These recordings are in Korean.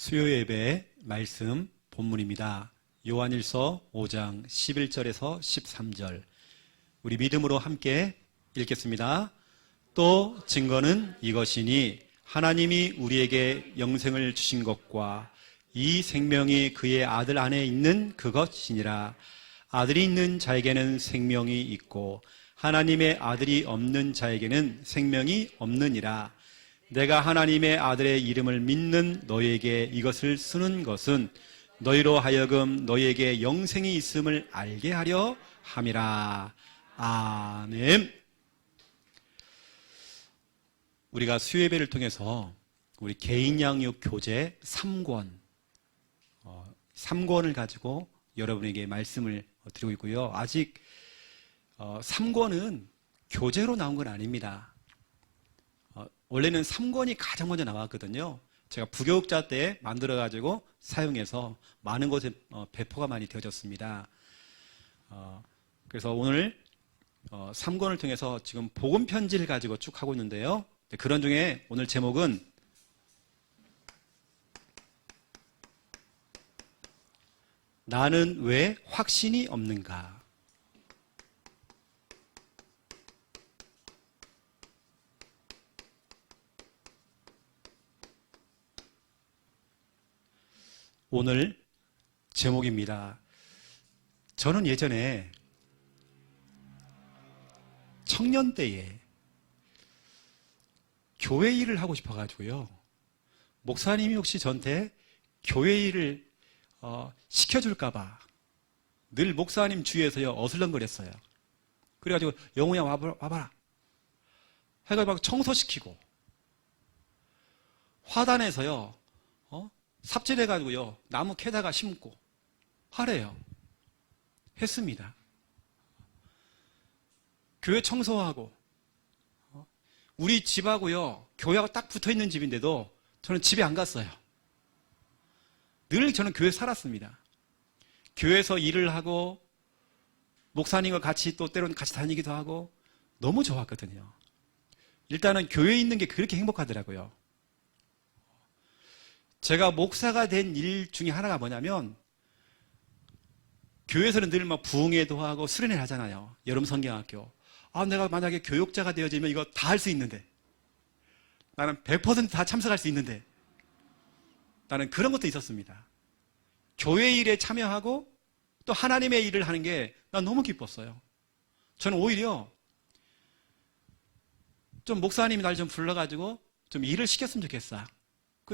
수요 예배 말씀 본문입니다. 요한일서 5장 11절에서 13절. 우리 믿음으로 함께 읽겠습니다. 또 증거는 이것이니 하나님이 우리에게 영생을 주신 것과 이 생명이 그의 아들 안에 있는 그것이니라. 아들이 있는 자에게는 생명이 있고 하나님의 아들이 없는 자에게는 생명이 없느니라. 내가 하나님의 아들의 이름을 믿는 너희에게 이것을 쓰는 것은 너희로 하여금 너희에게 영생이 있음을 알게 하려 함이라. 아멘. 우리가 수요예배를 통해서 우리 개인 양육 교재 3권 3권을 가지고 여러분에게 말씀을 드리고 있고요. 아직 3권은 교재로 나온 건 아닙니다. 원래는 3권이 가장 먼저 나왔거든요. 제가 부교육자 때 만들어가지고 사용해서 많은 곳에 배포가 많이 되어졌습니다. 그래서 오늘 3권을 통해서 지금 복음 편지를 가지고 쭉 하고 있는데요. 그런 중에 오늘 제목은 나는 왜 확신이 없는가? 오늘 제목입니다. 저는 예전에 청년 때에 교회 일을 하고 싶어가지고요. 목사님이 혹시 저한테 교회 일을 시켜줄까봐 늘 목사님 주위에서요 어슬렁거렸어요. 그래가지고 영우야 와봐라 해가지고 막 청소시키고 화단에서요 삽질해가지고요 나무 캐다가 심고 하래요. 했습니다. 교회 청소하고 우리 집하고요 교회하고 딱 붙어있는 집인데도 저는 집에 안 갔어요. 늘 저는 교회에 살았습니다. 교회에서 일을 하고 목사님과 같이 또 때로는 같이 다니기도 하고 너무 좋았거든요. 일단은 교회에 있는 게 그렇게 행복하더라고요. 제가 목사가 된 일 중에 하나가 뭐냐면 교회에서는 늘 막 부흥회도 하고 수련회를 하잖아요. 여름 성경학교. 내가 만약에 교육자가 되어지면 이거 다 할 수 있는데 나는 100% 다 참석할 수 있는데 나는 그런 것도 있었습니다. 교회 일에 참여하고 또 하나님의 일을 하는 게 난 너무 기뻤어요. 저는 오히려 좀 목사님이 날 좀 불러가지고 좀 일을 시켰으면 좋겠어.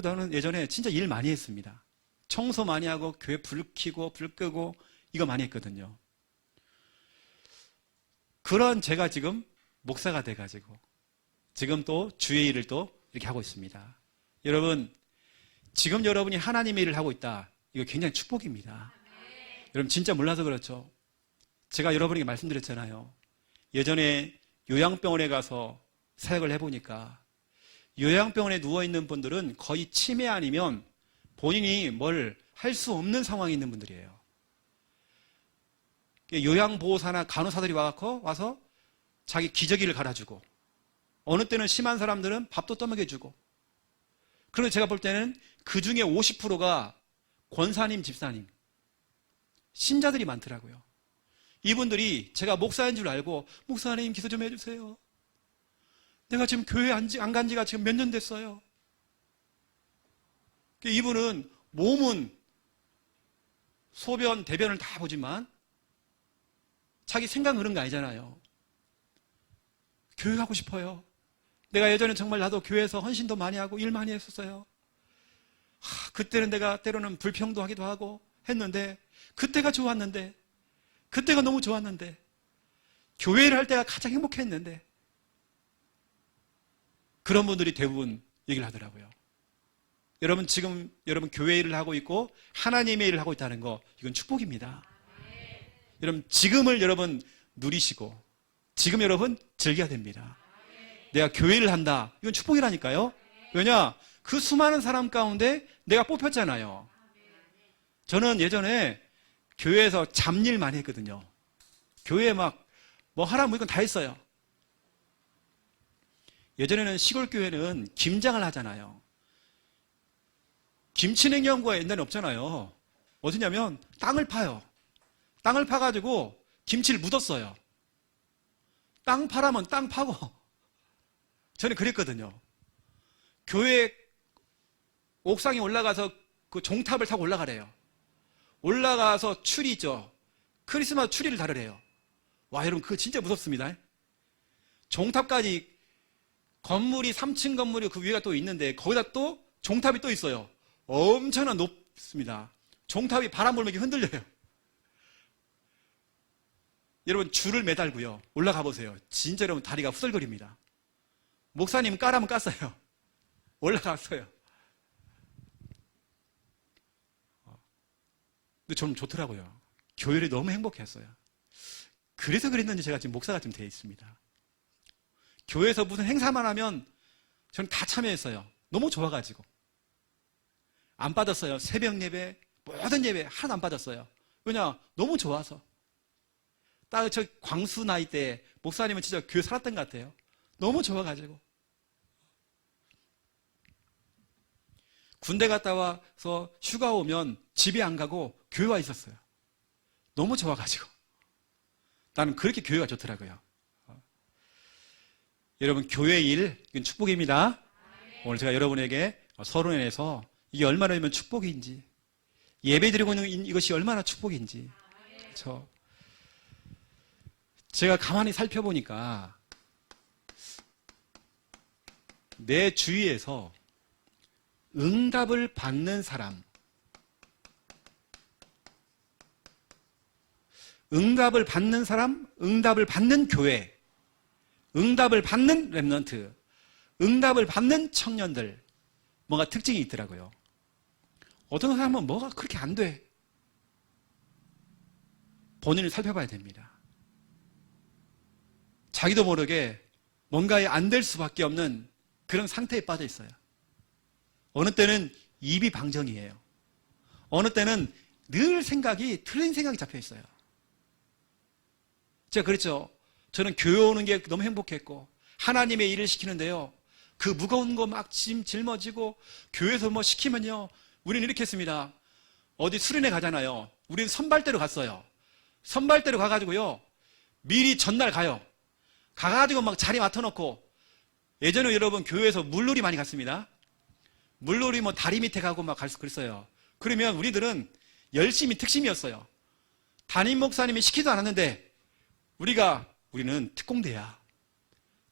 나는 예전에 진짜 일 많이 했습니다. 청소 많이 하고 교회 불 켜고 불 끄고 이거 많이 했거든요. 그런 제가 지금 목사가 돼가지고 지금 또 주의 일을 또 이렇게 하고 있습니다. 여러분 지금 여러분이 하나님의 일을 하고 있다. 이거 굉장히 축복입니다. 여러분 진짜 몰라서 그렇죠. 제가 여러분에게 말씀드렸잖아요. 예전에 요양병원에 가서 사역을 해보니까 요양병원에 누워있는 분들은 거의 치매 아니면 본인이 뭘 할 수 없는 상황에 있는 분들이에요. 요양보호사나 간호사들이 와서 자기 기저귀를 갈아주고 어느 때는 심한 사람들은 밥도 떠먹여주고 그런데 제가 볼 때는 그 중에 50%가 권사님, 집사님, 신자들이 많더라고요. 이분들이 제가 목사인 줄 알고 목사님 기도 좀 해주세요. 내가 지금 교회 안 간 지가 지금 몇 년 됐어요. 이분은 몸은 소변, 대변을 다 보지만 자기 생각은 그런 거 아니잖아요. 교회 가고 싶어요. 내가 예전에 정말 나도 교회에서 헌신도 많이 하고 일 많이 했었어요. 그때는 내가 때로는 불평도 하기도 하고 했는데 그때가 좋았는데 그때가 너무 좋았는데 교회를 할 때가 가장 행복했는데 그런 분들이 대부분 얘기를 하더라고요. 여러분 지금 여러분 교회 일을 하고 있고 하나님의 일을 하고 있다는 거 이건 축복입니다. 여러분 지금을 여러분 누리시고 지금 여러분 즐겨야 됩니다. 내가 교회를 한다. 이건 축복이라니까요. 왜냐? 그 수많은 사람 가운데 내가 뽑혔잖아요. 저는 예전에 교회에서 잡일 많이 했거든요. 교회에 막 뭐 하라 뭐 이건 다 했어요. 예전에는 시골 교회는 김장을 하잖아요. 김치 냉장고가 옛날에 없잖아요. 어디냐면 땅을 파요. 땅을 파가지고 김치를 묻었어요. 땅 파라면 땅 파고. 저는 그랬거든요. 교회 옥상에 올라가서 그 종탑을 타고 올라가래요. 올라가서 추리 있죠. 크리스마스 추리를 달으래요. 와, 여러분 그거 진짜 무섭습니다. 종탑까지 건물이 3층 건물이 그 위에가 또 있는데 거기다 또 종탑이 또 있어요. 엄청나 높습니다. 종탑이 바람 불면 흔들려요. 여러분 줄을 매달고요. 올라가 보세요. 진짜 여러분 다리가 후들거립니다. 목사님 까라면 깠어요. 올라갔어요. 근데 좀 좋더라고요. 교회를 너무 행복했어요. 그래서 그랬는지 제가 지금 목사가 좀 되어 있습니다. 교회에서 무슨 행사만 하면 저는 다 참여했어요. 너무 좋아가지고. 안 빠졌어요. 새벽 예배, 모든 예배 하나도 안 빠졌어요. 왜냐? 너무 좋아서. 딱 저 광수 나이 때 목사님은 진짜 교회 살았던 것 같아요. 너무 좋아가지고. 군대 갔다 와서 휴가 오면 집에 안 가고 교회 와 있었어요. 너무 좋아가지고. 나는 그렇게 교회가 좋더라고요. 여러분 교회 일, 이건 축복입니다. 오늘 제가 여러분에게 서론에서 이게 얼마나 되면 축복인지, 예배 드리고 있는 이것이 얼마나 축복인지. 그렇죠? 제가 가만히 살펴보니까 내 주위에서 응답을 받는 사람, 응답을 받는 사람, 응답을 받는 교회, 응답을 받는 렘넌트, 응답을 받는 청년들, 뭔가 특징이 있더라고요. 어떤 사람은 뭐가 그렇게 안 돼. 본인을 살펴봐야 됩니다. 자기도 모르게 뭔가에 안 될 수밖에 없는 그런 상태에 빠져 있어요. 어느 때는 입이 방정이에요. 어느 때는 늘 틀린 생각이 잡혀 있어요. 제가 그랬죠. 저는 교회 오는 게 너무 행복했고 하나님의 일을 시키는데요. 그 무거운 거 막 짊어지고 교회에서 뭐 시키면요. 우리는 이렇게 했습니다. 어디 수련회 가잖아요. 우리는 선발대로 갔어요. 선발대로 가가지고요. 미리 전날 가요. 가가지고 막 자리 맡아놓고 예전에 여러분 교회에서 물놀이 많이 갔습니다. 물놀이 뭐 다리 밑에 가고 막 그랬어요. 그러면 우리들은 열심히 특심이었어요. 담임 목사님이 시키지도 않았는데 우리는 특공대야.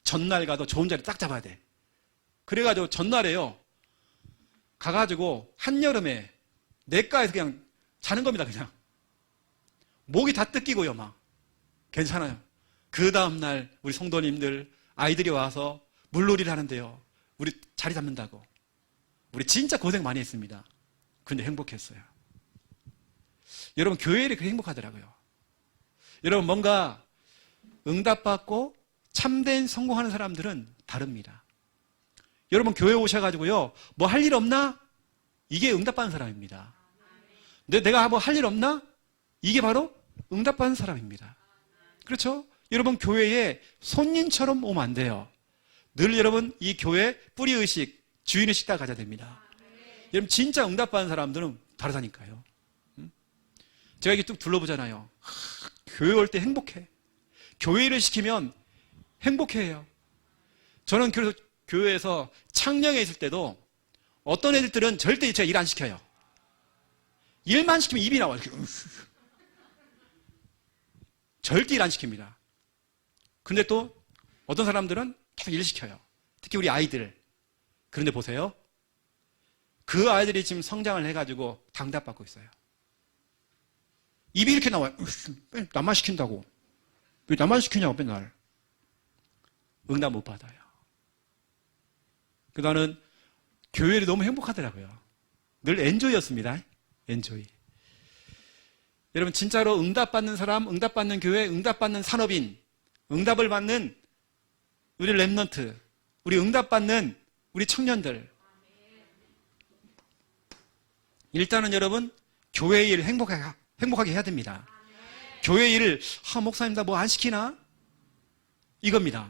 전날 가도 좋은 자리 딱 잡아야 돼. 그래가지고 전날에요. 가가지고 한여름에 냇가에서 그냥 자는 겁니다. 그냥 목이 다 뜯기고요. 막 괜찮아요. 그 다음날 우리 성도님들 아이들이 와서 물놀이를 하는데요. 우리 자리 잡는다고. 우리 진짜 고생 많이 했습니다. 근데 행복했어요. 여러분 교회일이 그렇게 행복하더라고요. 여러분 뭔가 응답받고 참된 성공하는 사람들은 다릅니다. 여러분 교회 오셔가지고요. 뭐 할 일 없나? 이게 응답받는 사람입니다. 내가 뭐 할 일 없나? 이게 바로 응답받는 사람입니다. 그렇죠? 여러분 교회에 손님처럼 오면 안 돼요. 늘 여러분 이 교회 뿌리의식, 주인의식 다 가져야 됩니다. 여러분 진짜 응답받는 사람들은 다르다니까요. 제가 이렇게 뚝 둘러보잖아요. 교회 올 때 행복해. 교회를 시키면 행복해해요. 저는 그래서 교회에서 창녕에 있을 때도 어떤 애들은 절대 제가 일 안 시켜요. 일만 시키면 입이 나와요. 절대 일 안 시킵니다. 근데 또 어떤 사람들은 계속 일 시켜요. 특히 우리 아이들. 그런데 보세요. 그 아이들이 지금 성장을 해가지고 당답받고 있어요. 입이 이렇게 나와요. 나만 시킨다고. 왜 나만 시키냐고 맨날. 응답 못 받아요. 나는 교회를 너무 행복하더라고요. 늘 엔조이였습니다. 엔조이. 여러분 진짜로 응답받는 사람, 응답받는 교회, 응답받는 산업인, 응답을 받는 우리 렘넌트, 우리 응답받는 우리 청년들. 일단은 여러분 교회 일 행복하게 해야 됩니다. 교회 일을 목사님 나 뭐 안 시키나? 이겁니다.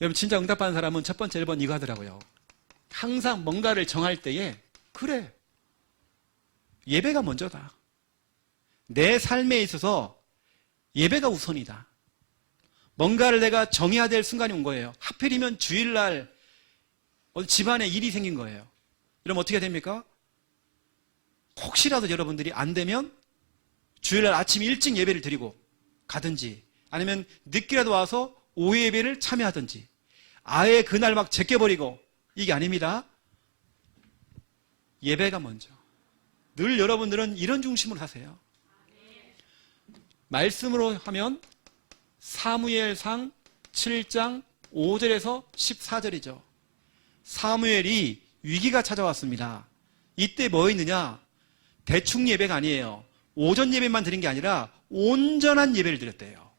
여러분 진짜 응답받는 사람은 첫 번째 1번 이거 하더라고요. 항상 뭔가를 정할 때에 그래, 예배가 먼저다. 내 삶에 있어서 예배가 우선이다. 뭔가를 내가 정해야 될 순간이 온 거예요. 하필이면 주일날 집안에 일이 생긴 거예요. 그럼 어떻게 됩니까? 혹시라도 여러분들이 안 되면 주일날 아침 일찍 예배를 드리고 가든지, 아니면 늦게라도 와서 오후 예배를 참여하든지, 아예 그날 막 제껴버리고, 이게 아닙니다. 예배가 먼저. 늘 여러분들은 이런 중심으로 사세요. 말씀으로 하면 사무엘상 7장 5절에서 14절이죠. 사무엘이 위기가 찾아왔습니다. 이때 뭐 있느냐? 대충 예배가 아니에요. 오전 예배만 드린 게 아니라 온전한 예배를 드렸대요.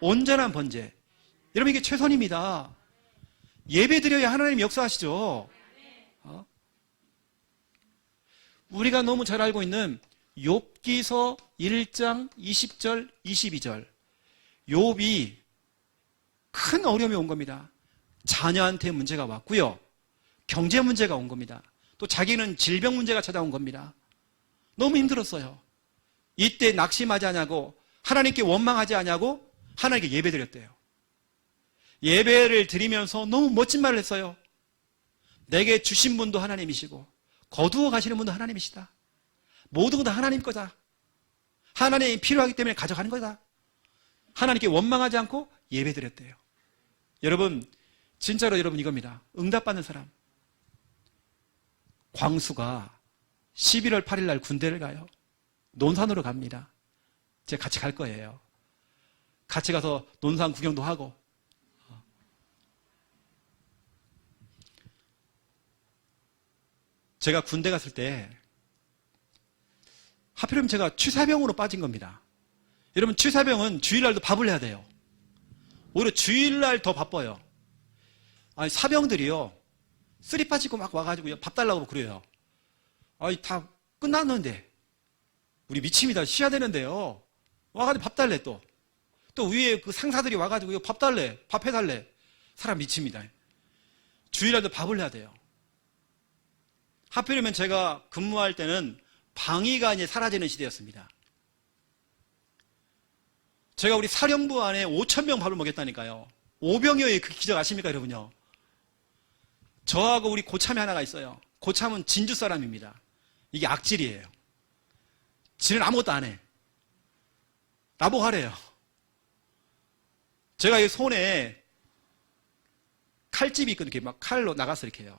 온전한 번제. 여러분, 이게 최선입니다. 예배 드려야 하나님 역사하시죠. 우리가 너무 잘 알고 있는 욥기서 1장 20절 22절. 욥이 큰 어려움이 온 겁니다. 자녀한테 문제가 왔고요, 경제 문제가 온 겁니다. 또 자기는 질병 문제가 찾아온 겁니다. 너무 힘들었어요. 이때 낙심하지 않냐고, 하나님께 원망하지 않냐고 하나님께 예배드렸대요. 예배를 드리면서 너무 멋진 말을 했어요. 내게 주신 분도 하나님이시고 거두어 가시는 분도 하나님이시다. 모두가 다 하나님 거다. 하나님이 필요하기 때문에 가져가는 거다. 하나님께 원망하지 않고 예배드렸대요. 여러분, 진짜로 여러분 이겁니다. 응답받는 사람. 광수가 11월 8일 날 군대를 가요. 논산으로 갑니다. 제가 같이 갈 거예요. 같이 가서 논산 구경도 하고. 제가 군대 갔을 때 하필이면 제가 취사병으로 빠진 겁니다. 여러분, 취사병은 주일날도 밥을 해야 돼요. 오히려 주일날 더 바빠요. 아니, 사병들이요, 쓰리 빠지고 막 와가지고 밥 달라고 그래요. 아니, 다 끝났는데 우리 미칩니다. 쉬어야 되는데요, 와가지고 밥 달래. 또 위에 그 상사들이 와가지고 밥 달래, 밥 해달래. 사람 미칩니다. 주일날도 밥을 해야 돼요. 하필이면 제가 근무할 때는 방위가 이제 사라지는 시대였습니다. 제가 우리 사령부 안에 5,000명 밥을 먹였다니까요. 5병이어의 그 기적 아십니까, 여러분요? 저하고 우리 고참이 하나가 있어요. 고참은 진주 사람입니다. 이게 악질이에요. 지는 아무것도 안 해. 나보고 하래요. 제가 이 손에 칼집이 있거든요. 이렇게 막 칼로 나가서 이렇게 해요.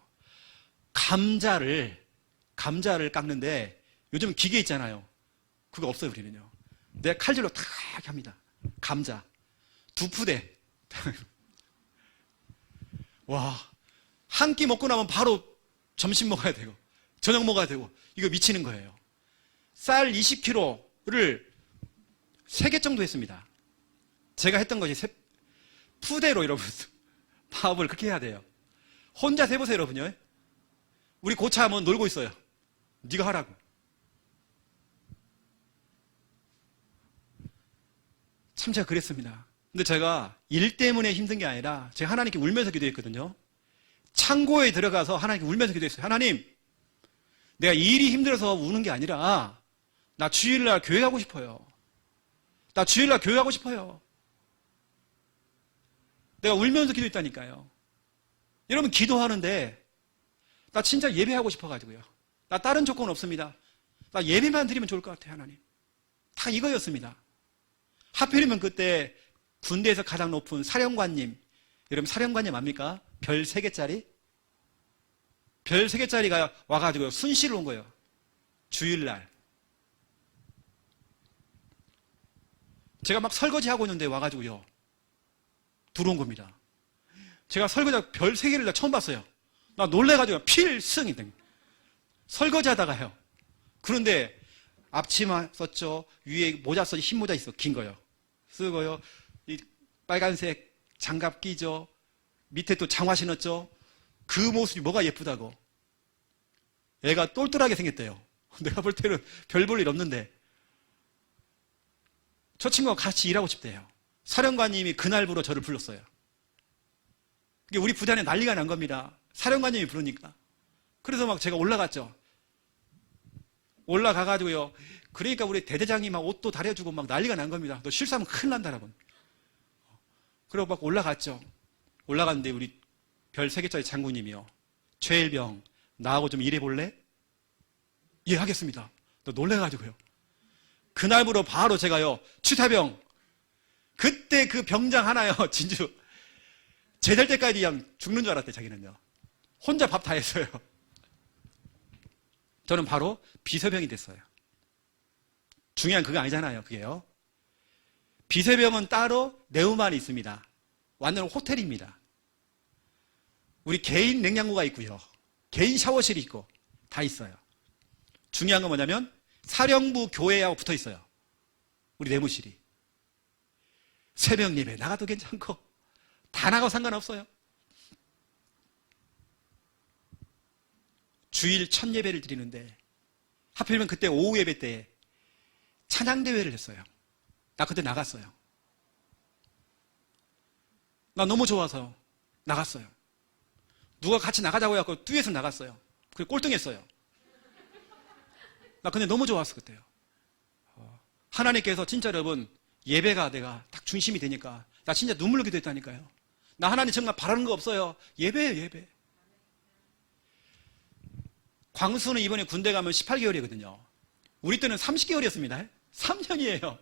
감자를 깎는데 요즘 기계 있잖아요. 그거 없어요, 우리는요. 내가 칼질로 탁 합니다. 감자 2푸대. 와, 한 끼 먹고 나면 바로 점심 먹어야 되고 저녁 먹어야 되고, 이거 미치는 거예요. 쌀 20kg를 3개 정도 했습니다. 제가 했던 것이 푸대로 여러분 밥을 그렇게 해야 돼요. 혼자 해보세요, 여러분요. 우리 고참은 놀고 있어요. 네가 하라고. 참 제가 그랬습니다. 근데 제가 일 때문에 힘든 게 아니라 제가 하나님께 울면서 기도했거든요. 창고에 들어가서 하나님께 울면서 기도했어요. 하나님, 내가 일이 힘들어서 우는 게 아니라 나 주일날 교회 가고 싶어요. 나 주일날 교회 가고 싶어요. 내가 울면서 기도했다니까요. 여러분, 기도하는데 나 진짜 예배하고 싶어가지고요. 나 다른 조건 없습니다. 나 예배만 드리면 좋을 것 같아요, 하나님. 다 이거였습니다. 하필이면 그때 군대에서 가장 높은 사령관님, 여러분 사령관님 압니까? 별 3개짜리? 별 3개짜리가 와가지고 순시를 온 거예요. 주일날. 제가 막 설거지하고 있는데 와가지고요, 들어온 겁니다. 제가 설거지하고 별 3개를 나 처음 봤어요. 나 놀래가지고 필승이 된 거예요. 설거지 하다가요. 그런데 앞치마 썼죠. 위에 모자 썼죠. 흰 모자 있어. 긴 거요. 쓰고요. 이 빨간색 장갑 끼죠. 밑에 또 장화 신었죠. 그 모습이 뭐가 예쁘다고. 애가 똘똘하게 생겼대요. 내가 볼 때는 별 볼 일 없는데. 저 친구가 같이 일하고 싶대요. 사령관님이 그날부로 저를 불렀어요. 우리 부대 안에 난리가 난 겁니다. 사령관님이 부르니까. 그래서 막 제가 올라갔죠. 올라가가지고요. 그러니까 우리 대대장이 막 옷도 다려주고 막 난리가 난 겁니다. 너 실수하면 큰일 난다라고. 그리고 막 올라갔죠. 올라갔는데 우리 별 3개짜리 장군님이요. 최일병, 나하고 좀 일해볼래? 예, 하겠습니다. 너 놀래가지고요. 그날부로 바로 제가요, 취사병. 그때 그 병장 하나요, 진주. 제될 때까지 그냥 죽는 줄 알았대, 자기는요. 혼자 밥 다 했어요. 저는 바로 비서병이 됐어요. 중요한 그거 아니잖아요, 그게요. 비서병은 따로 네우만이 있습니다. 완전 호텔입니다. 우리 개인 냉장고가 있고요. 개인 샤워실이 있고 다 있어요. 중요한 건 뭐냐면 사령부 교회하고 붙어 있어요. 우리 내무실이. 새벽 예배 나가도 괜찮고 다 나가도 상관없어요. 주일 첫 예배를 드리는데 하필이면 그때 오후 예배 때 찬양대회를 했어요. 나 그때 나갔어요. 나 너무 좋아서 나갔어요. 누가 같이 나가자고 해갖고 듀엣을 나갔어요. 그리고 꼴등했어요. 나 근데 너무 좋았어 그때요. 하나님께서 진짜 여러분 예배가 내가 딱 중심이 되니까 나 진짜 눈물 흘리게 됐다니까요. 나 하나님 정말 바라는 거 없어요. 예배예요, 예배. 광수는 이번에 군대 가면 18개월이거든요. 우리 때는 30개월이었습니다. 3년이에요.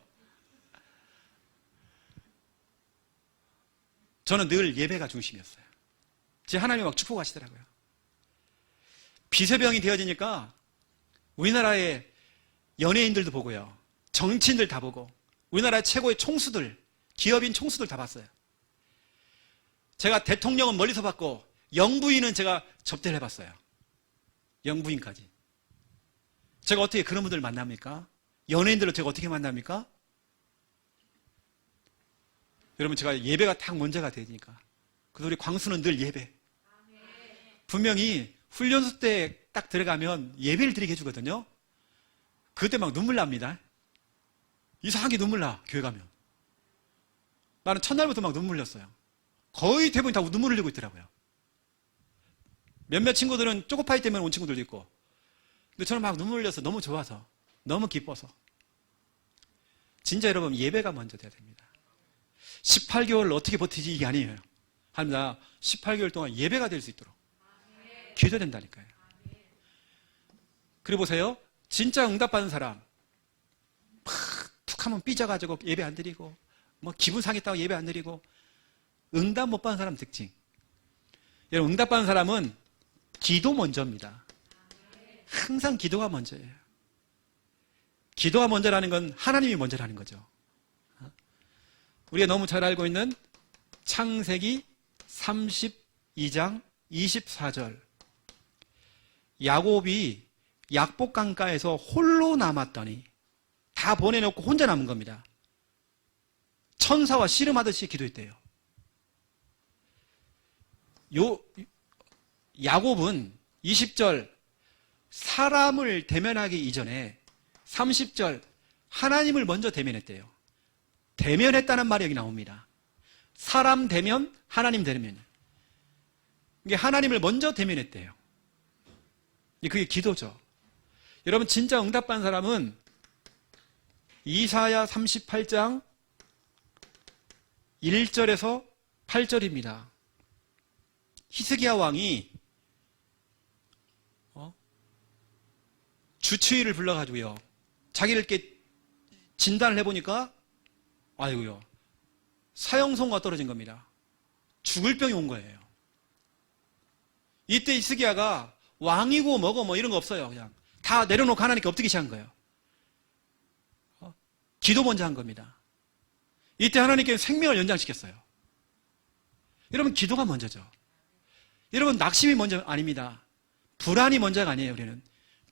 저는 늘 예배가 중심이었어요. 제 하나님이 막 축복하시더라고요. 비서병이 되어지니까 우리나라의 연예인들도 보고요. 정치인들 다 보고 우리나라 최고의 총수들, 기업인 총수들 다 봤어요. 제가 대통령은 멀리서 봤고 영부인은 제가 접대를 해봤어요. 영부인까지. 제가 어떻게 그런 분들을 만납니까? 연예인들을 제가 어떻게 만납니까? 여러분 제가 예배가 딱 먼저가 되니까. 그래서 우리 광수는 늘 예배. 분명히 훈련소 때 딱 들어가면 예배를 드리게 해주거든요. 그때 막 눈물 납니다. 이상하게 눈물 나, 교회 가면. 나는 첫날부터 막 눈물 흘렸어요. 거의 대부분 다 눈물 흘리고 있더라고요. 몇몇 친구들은 초코파이 때문에 온 친구들도 있고. 근데 저는 막 눈물 흘려서 너무 좋아서, 너무 기뻐서. 진짜 여러분 예배가 먼저 돼야 됩니다. 18개월 어떻게 버티지 이게 아니에요. 합니다. 18개월 동안 예배가 될 수 있도록 기도된다니까요. 그리고 보세요. 진짜 응답받은 사람 툭 하면 삐져가지고 예배 안 드리고 뭐 기분 상했다고 예배 안 드리고 응답 못 받은 사람 특징. 여러분 응답받은 사람은 기도 먼저입니다. 항상 기도가 먼저예요. 기도가 먼저라는 건 하나님이 먼저라는 거죠. 우리가 너무 잘 알고 있는 창세기 32장 24절. 야곱이 약복 강가에서 홀로 남았더니 다 보내놓고 혼자 남은 겁니다. 천사와 씨름하듯이 기도했대요. 야곱은 20절 사람을 대면하기 이전에 30절 하나님을 먼저 대면했대요. 대면했다는 말이 여기 나옵니다. 사람 대면, 하나님 대면. 이게 하나님을 먼저 대면했대요. 그게 기도죠. 여러분 진짜 응답받은 사람은 이사야 38장 1절에서 8절입니다. 히스기야 왕이 주치의를 불러가지고요. 자기를 이렇게 진단을 해보니까 아이고요. 사형선고가 떨어진 겁니다. 죽을 병이 온 거예요. 이때 히스기야가 왕이고 뭐고 뭐 이런 거 없어요. 그냥 다 내려놓고 하나님께 엎드기 시작한 거예요. 기도 먼저 한 겁니다. 이때 하나님께 생명을 연장시켰어요. 여러분 기도가 먼저죠. 여러분 낙심이 먼저 아닙니다. 불안이 먼저가 아니에요. 우리는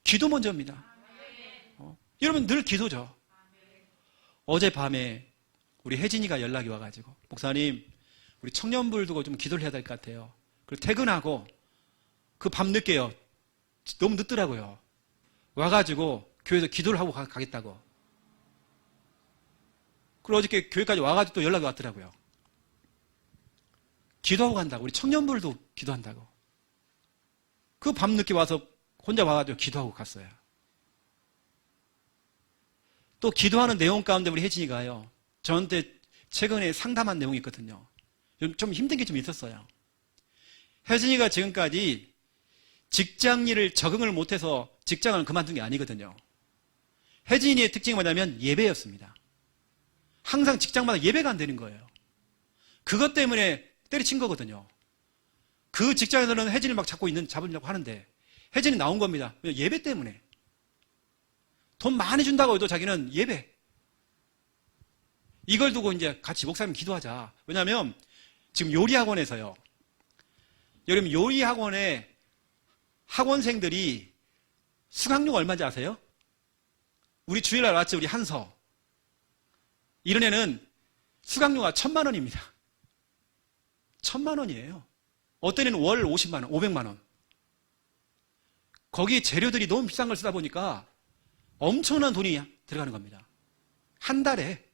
기도 먼저입니다. 여러분 늘 기도죠. 어젯밤에 우리 혜진이가 연락이 와가지고 목사님 우리 청년부를 두고 좀 기도를 해야 될 것 같아요. 그리고 퇴근하고 그 밤 늦게요. 너무 늦더라고요. 와가지고 교회에서 기도를 하고 가겠다고. 그리고 어저께 교회까지 와가지고 또 연락이 왔더라고요. 기도하고 간다고. 우리 청년부들도 기도한다고. 그 밤늦게 와서 혼자 와가지고 기도하고 갔어요. 또 기도하는 내용 가운데 우리 혜진이가요, 저한테 최근에 상담한 내용이 있거든요. 좀 힘든 게 좀 있었어요. 혜진이가 지금까지 직장 일을 적응을 못해서 직장을 그만둔 게 아니거든요. 혜진이의 특징이 뭐냐면 예배였습니다. 항상 직장마다 예배가 안 되는 거예요. 그것 때문에 때려친 거거든요. 그 직장에서는 혜진이를 막 잡으려고 하는데 혜진이 나온 겁니다. 예배 때문에. 돈 많이 준다고 해도 자기는 예배. 이걸 두고 이제 같이 목사님 기도하자. 왜냐하면 지금 요리학원에서요. 여러분 요리학원에 학원생들이 수강료가 얼마인지 아세요? 우리 주일날 왔지, 우리 한서. 이런 애는 수강료가 1,000만 원입니다. 1,000만 원이에요. 어떤 애는 월 50만 원, 500만 원. 거기 재료들이 너무 비싼 걸 쓰다 보니까 엄청난 돈이 들어가는 겁니다. 한 달에.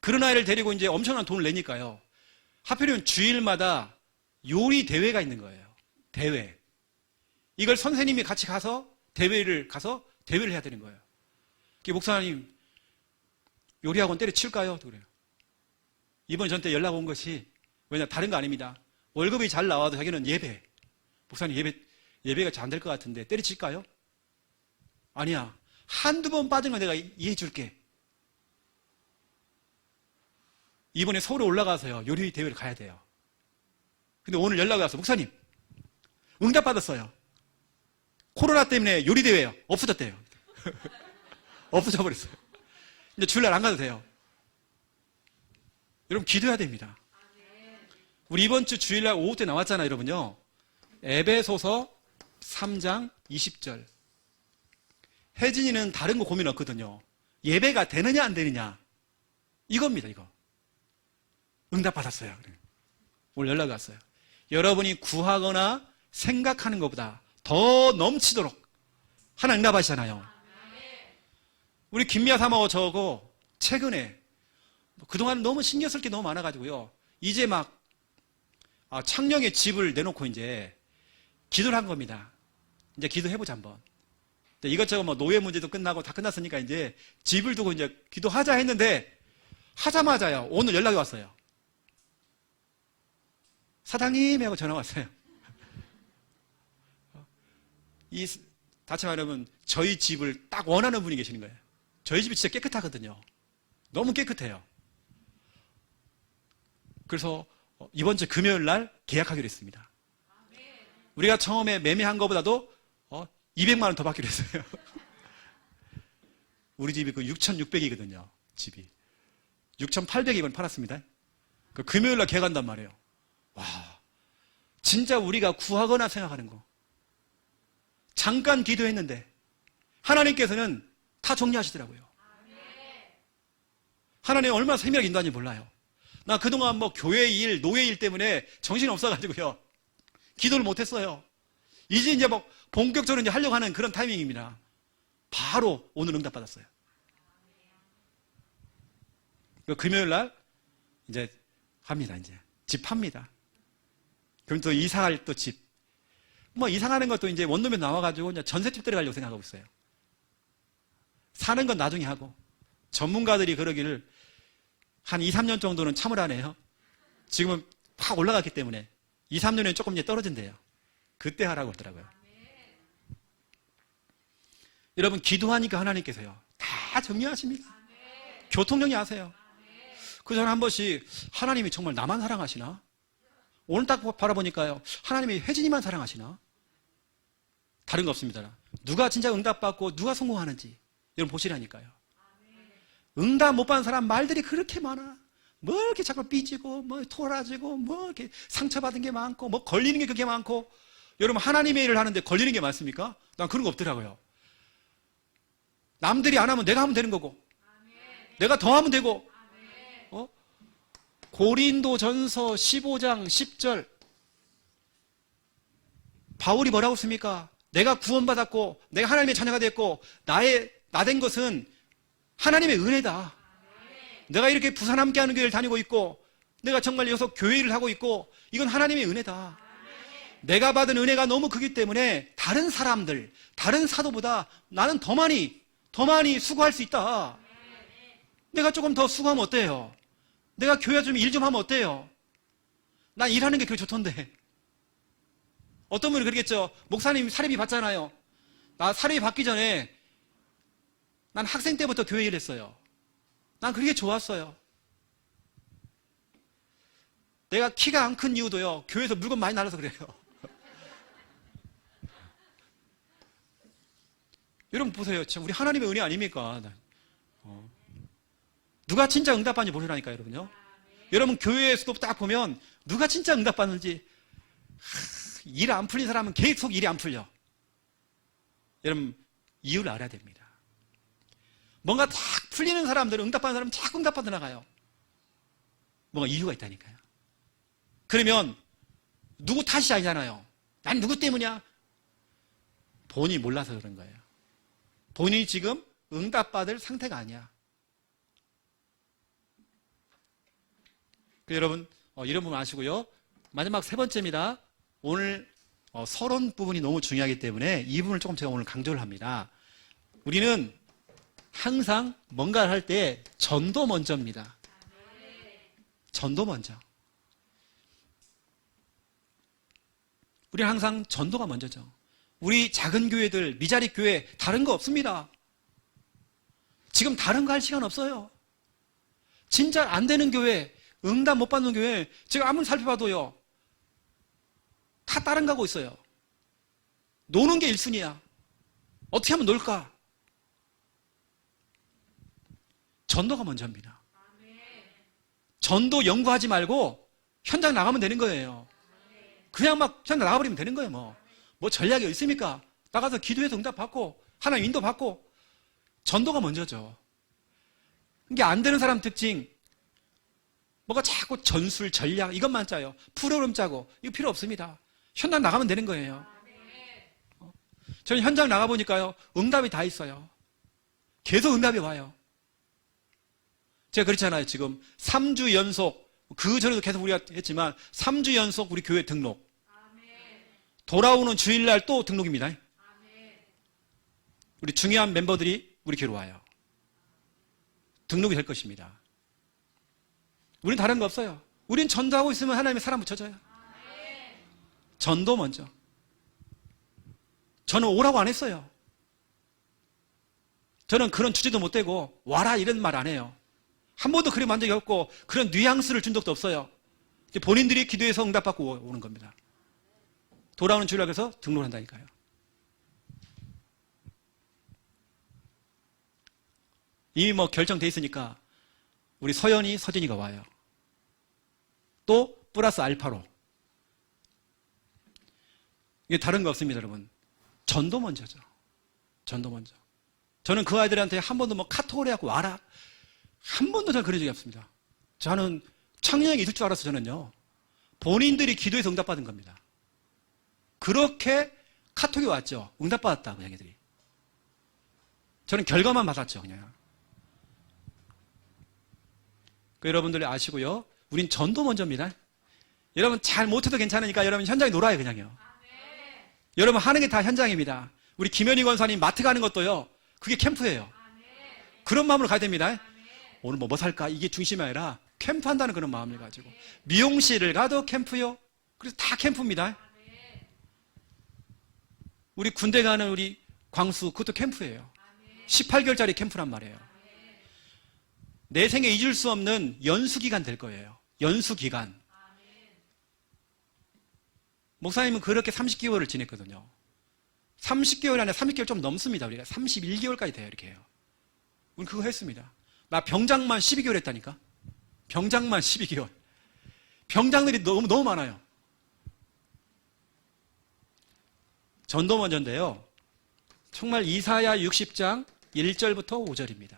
그런 아이를 데리고 이제 엄청난 돈을 내니까요. 하필이면 주일마다 요리 대회가 있는 거예요. 대회. 이걸 선생님이 같이 가서 대회를 해야 되는 거예요. 목사님, 요리학원 때려칠까요? 그래요. 이번 저한테 연락 온 것이, 왜냐, 다른 거 아닙니다. 월급이 잘 나와도 자기는 예배. 목사님, 예배가 잘 안 될 것 같은데 때려칠까요? 아니야. 한두 번 빠진 건 내가 이해해 줄게. 이번에 서울에 올라가서요, 요리 대회를 가야 돼요. 근데 오늘 연락이 와서, 목사님, 응답 받았어요. 코로나 때문에 요리 대회요. 없어졌대요. 없어져 버렸어요. 이제 주일날 안 가도 돼요. 여러분 기도해야 됩니다. 우리 이번 주 주일날 오후 때 나왔잖아요, 여러분요. 에베소서 3장 20절. 혜진이는 다른 거 고민 없거든요. 예배가 되느냐 안 되느냐, 이겁니다. 이거 응답 받았어요. 오늘 연락이 왔어요. 여러분이 구하거나 생각하는 것보다 더 넘치도록 하나님 응답하시잖아요. 우리 김미아 사모하고 저하고 최근에 그동안 너무 신경 쓸 게 너무 많아가지고요, 이제 막 창녕에 집을 내놓고 이제 기도를 한 겁니다. 이제 기도해보자 한번. 이것저것 뭐 노예 문제도 끝나고 다 끝났으니까 이제 집을 두고 이제 기도하자 했는데, 하자마자요 오늘 연락이 왔어요. 사장님 하고 전화 왔어요. 다시 말하면 저희 집을 딱 원하는 분이 계시는 거예요. 저희 집이 진짜 깨끗하거든요. 너무 깨끗해요. 그래서 이번 주 금요일 날 계약하기로 했습니다. 우리가 처음에 매매한 것보다도 200만 원 더 받기로 했어요. 우리 집이 그 6,600이거든요. 집이 6,800이건 팔았습니다. 그 금요일 날 계약한단 말이에요. 와, 진짜 우리가 구하거나 생각하는 거, 잠깐 기도했는데 하나님께서는 다 정리하시더라고요. 하나님 얼마나 세밀하게 인도하는지 몰라요. 나 그동안 뭐 교회 일, 노예 일 때문에 정신이 없어가지고요, 기도를 못했어요. 이제 막 본격적으로 이제 하려고 하는 그런 타이밍입니다. 바로 오늘 응답 받았어요. 금요일 날 이제 합니다. 이제 집 팝니다. 그럼 또 이사할 또 집. 뭐 이사하는 것도 이제 원룸에 나와가지고 이제 전셋집 들어가려고 생각하고 있어요. 사는 건 나중에 하고. 전문가들이 그러기를 한 2, 3년 정도는 참으라네요. 지금은 확 올라갔기 때문에 2, 3년에 조금 이제 떨어진대요. 그때 하라고 하더라고요. 여러분 기도하니까 하나님께서요 다 정리하십니다. 교통 정리하세요. 그래서 저는 한 번씩 하나님이 정말 나만 사랑하시나? 오늘 딱 바라보니까요, 하나님이 혜진이만 사랑하시나? 다른 거 없습니다. 누가 진짜 응답받고 누가 성공하는지 여러분 보시라니까요. 응답 못 받은 사람 말들이 그렇게 많아. 뭐 이렇게 자꾸 삐지고 뭐 토라지고 뭐 이렇게 상처받은 게 많고 뭐 걸리는 게 그렇게 많고. 여러분 하나님의 일을 하는데 걸리는 게 많습니까? 난 그런 거 없더라고요. 남들이 안 하면 내가 하면 되는 거고, 내가 더 하면 되고. 고린도전서 15장 10절 바울이 뭐라고 씁니까? 내가 구원받았고 내가 하나님의 자녀가 됐고 나 된 것은 하나님의 은혜다. 내가 이렇게 부산 함께하는 교회를 다니고 있고 내가 정말 여기서 교회 일을 하고 있고 이건 하나님의 은혜다. 내가 받은 은혜가 너무 크기 때문에 다른 사람들, 다른 사도보다 나는 더 많이 수고할 수 있다. 내가 조금 더 수고하면 어때요? 내가 교회 좀 일 좀 하면 어때요? 난 일하는 게 그렇게 좋던데. 어떤 분이 그러겠죠. 목사님 사례비 받잖아요. 나 사례비 받기 전에 난 학생 때부터 교회 일했어요. 난 그게 좋았어요. 내가 키가 안 큰 이유도요, 교회에서 물건 많이 나눠서 그래요. 여러분 보세요. 참 우리 하나님의 은혜 아닙니까? 누가 진짜 응답받는지 모르라니까요, 여러분요. 여러분 교회에서도 딱 보면 누가 진짜 응답받는지, 일 안 풀린 사람은 계속 일이 안 풀려. 여러분 이유를 알아야 됩니다. 뭔가 딱 풀리는 사람들은, 응답받는 사람은 자꾸 응답받아 나가요. 뭔가 이유가 있다니까요. 그러면 누구 탓이 아니잖아요. 난 누구 때문이야? 본인이 몰라서 그런 거예요. 본인이 지금 응답받을 상태가 아니야. 여러분 이런 부분 아시고요. 마지막 세 번째입니다. 오늘 서론 부분이 너무 중요하기 때문에 이 부분을 조금 제가 오늘 강조를 합니다. 우리는 항상 뭔가를 할 때 전도 먼저입니다. 전도 먼저. 우리는 항상 전도가 먼저죠. 우리 작은 교회들, 미자립 교회 다른 거 없습니다. 지금 다른 거 할 시간 없어요. 진짜 안 되는 교회, 응답 못 받는 교회, 제가 아무리 살펴봐도요, 다 다른 거 하고 있어요. 노는 게 1순위야. 어떻게 하면 놀까? 전도가 먼저입니다. 전도 연구하지 말고 현장 나가면 되는 거예요. 그냥 막 현장 나가버리면 되는 거예요. 뭐 전략이 있습니까? 나가서 기도해서 응답 받고 하나님 인도 받고. 전도가 먼저죠. 이게 안 되는 사람 특징, 뭐가 자꾸 전술 전략 이것만 짜요. 프로그램 짜고 이거 필요 없습니다. 현장 나가면 되는 거예요. 저는 현장 나가보니까요, 응답이 다 있어요. 계속 응답이 와요. 제가 그렇잖아요. 지금 3주 연속, 그 전에도 계속 우리가 했지만 3주 연속 우리 교회 등록. 돌아오는 주일날 또 등록입니다. 우리 중요한 멤버들이 우리 교회로 와요. 등록이 될 것입니다. 우린 다른 거 없어요. 우린 전도하고 있으면 하나님의 사람 붙여줘요. 전도 먼저. 저는 오라고 안 했어요. 저는 그런 주제도 못 대고 와라 이런 말 안 해요. 한 번도 그래 만 적이 없고 그런 뉘앙스를 준 적도 없어요. 본인들이 기도해서 응답받고 오는 겁니다. 돌아오는 주일날 그래서 등록을 한다니까요. 이미 뭐 결정돼 있으니까 우리 서연이, 서진이가 와요. 또 플러스 알파로. 이게 다른 거 없습니다, 여러분. 전도 먼저죠. 전도 먼저. 저는 그 아이들한테 한 번도 뭐 카톡을 해갖고 와라. 한 번도 잘 그런 적이 없습니다. 저는 청년이 있을 줄 알았어, 저는요. 본인들이 기도해서 응답받은 겁니다. 그렇게 카톡이 왔죠. 응답받았다고, 자기들이. 저는 결과만 받았죠, 그냥. 여러분들 아시고요. 우린 전도 먼저입니다. 여러분 잘 못해도 괜찮으니까 여러분 현장에 놀아요, 그냥요. 여러분 하는 게 다 현장입니다. 우리 김현희 권사님 마트 가는 것도요, 그게 캠프예요. 그런 마음으로 가야 됩니다. 오늘 뭐 살까? 이게 중심이 아니라 캠프한다는 그런 마음을 가지고. 미용실을 가도 캠프요. 그래서 다 캠프입니다. 우리 군대 가는 우리 광수, 그것도 캠프예요. 18개월짜리 캠프란 말이에요. 내 생에 잊을 수 없는 연수기간 될 거예요. 연수기간. 목사님은 그렇게 30개월을 지냈거든요. 30개월 안에 30개월 좀 넘습니다. 우리가 31개월까지 돼요. 이렇게 해요. 우리 그거 했습니다. 나 병장만 12개월 했다니까. 병장만 12개월. 병장들이 너무 많아요. 전도 먼저인데요. 정말 이사야 60장 1절부터 5절입니다.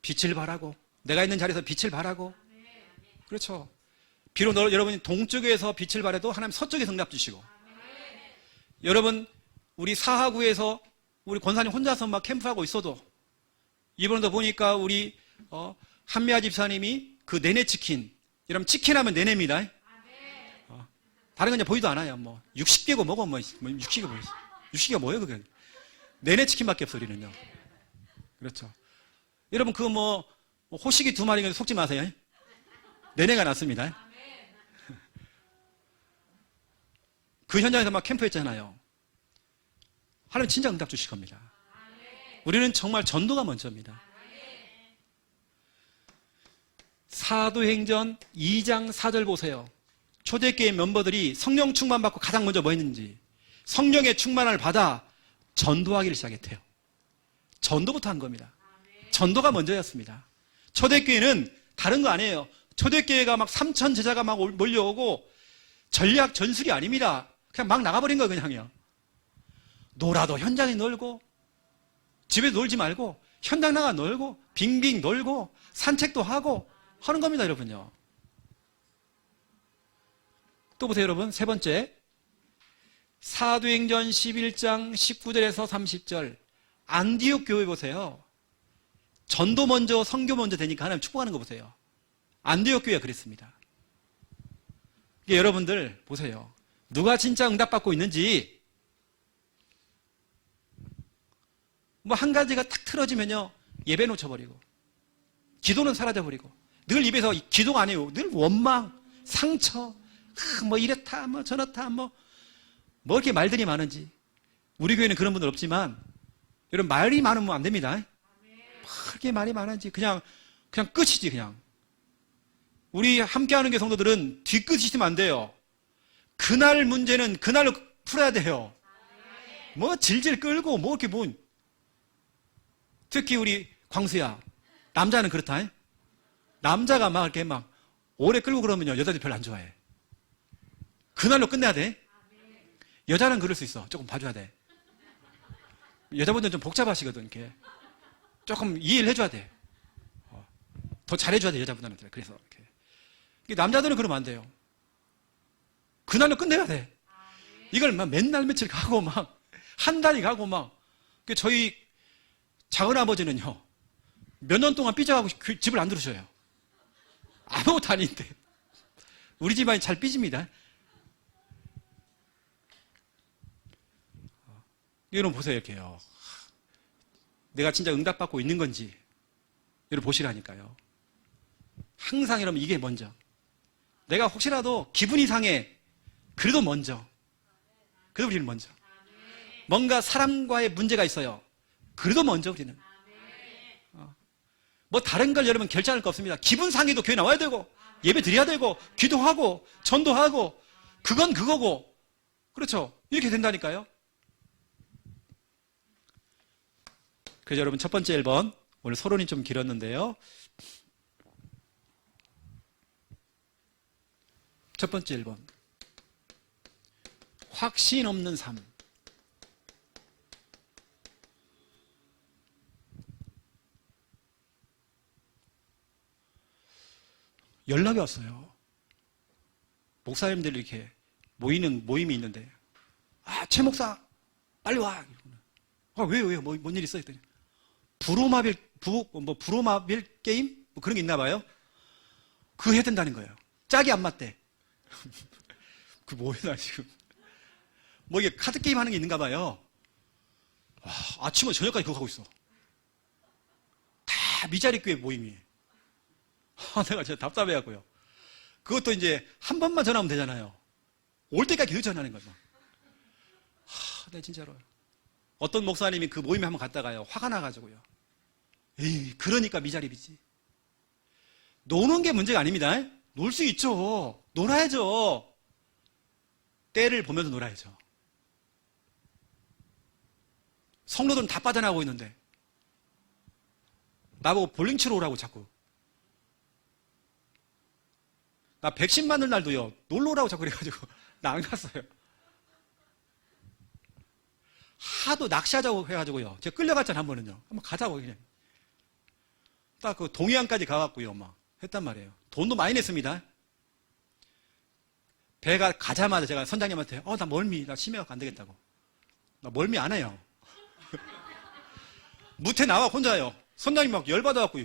빛을 발하고, 내가 있는 자리에서 빛을 발하고. 그렇죠. 비록 여러분이 동쪽에서 빛을 발해도 하나님 서쪽에서 응답 주시고. 여러분 우리 사하구에서 우리 권사님 혼자서 막 캠프하고 있어도, 이번에도 보니까 우리 한미아 집사님이 그 내내 치킨 여러분 치킨 하면 내내입니다. 다른 건 이제 보이도 않아요. 뭐 60개고 뭐고 뭐 60개 뭐예요? 60개가 뭐예요 그게? 내내 치킨밖에 없어 우리는요. 그렇죠. 여러분 그거 뭐 호식이 2마리가 속지 마세요. 내내가 났습니다. 그 현장에서 막 캠프했잖아요. 하나님 진짜 응답 주실 겁니다. 우리는 정말 전도가 먼저입니다. 사도행전 2장 4절 보세요. 초대교회 멤버들이 성령 충만 받고 가장 먼저 뭐 했는지 성령의 충만을 받아 전도하기를 시작했대요. 전도부터 한 겁니다. 전도가 먼저였습니다. 초대교회는 다른 거 아니에요. 초대교회가 막 3천 제자가 막 몰려오고 전략 전술이 아닙니다. 그냥 막 나가버린 거예요. 그냥요. 놀아도 현장에 놀고 집에 놀지 말고 현장 나가 놀고 빙빙 놀고 산책도 하고 하는 겁니다. 여러분요. 또 보세요. 여러분 세 번째 사도행전 11장 19절에서 30절 안디옥 교회 보세요. 전도 먼저 선교 먼저 되니까 하나님 축복하는 거 보세요. 안디옥 교회가 그랬습니다. 여러분들 보세요. 누가 진짜 응답받고 있는지 뭐 한 가지가 탁 틀어지면요 예배 놓쳐버리고 기도는 사라져버리고 늘 입에서 기도가 아니에요. 늘 원망, 상처, 뭐 이렇다 뭐 저렇다 뭐 이렇게 말들이 많은지. 우리 교회는 그런 분들 없지만 여러분 말이 많으면 안 됩니다. 그렇게 말이 많은지 그냥 끝이지 그냥. 우리 함께하는 교 성도들은 뒤끝이 있으면 안 돼요. 그날 문제는 그날로 풀어야 돼요. 뭐 질질 끌고 뭐 이렇게 뭐 특히 우리 광수야 남자는 그렇다. 남자가 막 이렇게 막 오래 끌고 그러면요 여자들이 별로 안 좋아해. 그날로 끝내야 돼. 여자는 그럴 수 있어. 조금 봐줘야 돼. 여자분들은 좀 복잡하시거든. 이렇게 조금 이해를 해줘야 돼. 더 잘해줘야 돼 여자분들한테. 그래서 이렇게. 남자들은 그러면 안 돼요. 그날로 끝내야 돼. 이걸 막 맨날 며칠 가고 막 한 달이 가고 막. 저희 작은 아버지는요 몇 년 동안 삐져가고 집을 안 들으셔요. 아무것도 아닌데. 우리 집안이 잘 삐집니다. 여러분 보세요 이렇게요. 내가 진짜 응답받고 있는 건지 여러분 보시라니까요. 항상 여러분 이게 먼저. 내가 혹시라도 기분이 상해 그래도 먼저. 그래도 우리는 먼저. 뭔가 사람과의 문제가 있어요. 그래도 먼저 우리는. 뭐 다른 걸 여러분 결정할 거 없습니다. 기분 상해도 교회 나와야 되고 예배 드려야 되고 기도하고 전도하고 그건 그거고 그렇죠. 이렇게 된다니까요. 그래서 여러분 첫 번째 1번 오늘 서론이 좀 길었는데요. 첫 번째 1번 확신 없는 삶. 연락이 왔어요. 목사님들이 이렇게 모이는 모임이 있는데 최 목사 빨리 와. 왜요? 뭔 일 있어? 했더니 브로마빌 게임? 뭐 그런 게 있나 봐요. 그거 해야 된다는 거예요. 짝이 안 맞대. 그 뭐야 나 지금. 뭐 이게 카드 게임 하는 게 있는가 봐요. 아침부터 저녁까지 그거 하고 있어. 다 미자리 교회 모임이. 내가 진짜 답답해갖고요. 그것도 이제 한 번만 전화하면 되잖아요. 올 때까지 계속 전화하는 거죠. 네, 진짜로. 어떤 목사님이 그 모임에 한번 갔다가요. 화가 나가지고요. 에이, 그러니까 미자립이지. 노는 게 문제가 아닙니다. 놀 수 있죠. 놀아야죠. 때를 보면서 놀아야죠. 성도들은 다 빠져나가고 있는데 나보고 볼링 치러 오라고 자꾸. 나 백신 맞는 날도요 놀러 오라고 자꾸 그래가지고 나 안 갔어요. 하도 낚시하자고 해가지고요 제가 끌려갔잖아요. 한 번은요. 한번 가자고 그냥 딱 그 동해안까지 가갖고요 막 했단 말이에요. 돈도 많이 냈습니다. 배가 가자마자 제가 선장님한테 나 멀미 나 심해갖고 안 되겠다고. 나 멀미 안 해요. 무태 나와 혼자요. 선장님 막 열받아갖고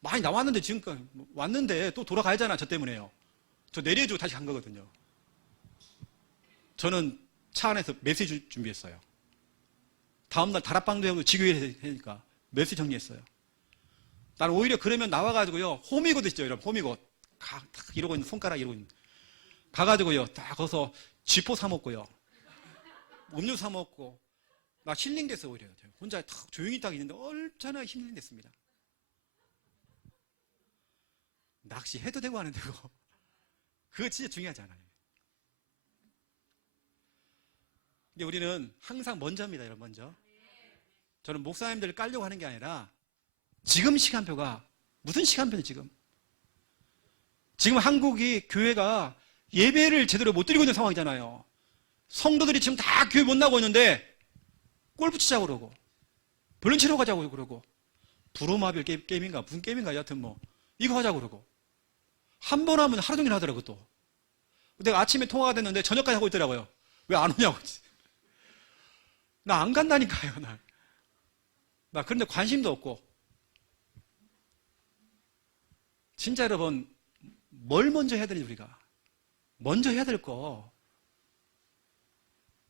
많이 나왔는데 지금까지 왔는데 또 돌아가야잖아. 저 때문에요. 저 내려주고 다시 간 거거든요. 저는 차 안에서 메시지 준비했어요. 다음날 다락방도 하고 지교회 하니까 메시지 정리했어요. 나는 오히려 그러면 나와가지고요, 호미곶 있죠, 여러분. 호미곶. 딱 이러고 있는, 손가락 이러고 있는. 가가지고요, 딱 거기서 쥐포 사먹고요. 음료 사먹고. 나 힐링됐어요, 오히려. 혼자 탁 조용히 딱 있는데 얼마나 힐링됐습니다. 낚시 해도 되고 안 해도 되고. 그거 진짜 중요하지 않아요. 근데 우리는 항상 먼저입니다, 여러분, 먼저. 저는 목사님들을 깔려고 하는 게 아니라 지금 시간표가 무슨 시간표는 지금 한국이 교회가 예배를 제대로 못 드리고 있는 상황이잖아요. 성도들이 지금 다 교회 못 나오고 있는데 골프 치자고 그러고 볼링 치러 가자고 그러고 브로마빌 게임인가 무슨 게임인가 여하튼 뭐 이거 하자고 그러고 한 번 하면 하루 종일 하더라고. 또 내가 아침에 통화가 됐는데 저녁까지 하고 있더라고요. 왜 안 오냐고. 나 안 간다니까요. 나 그런데 관심도 없고. 진짜 여러분, 뭘 먼저 해야 되는지 우리가 먼저 해야 될 거,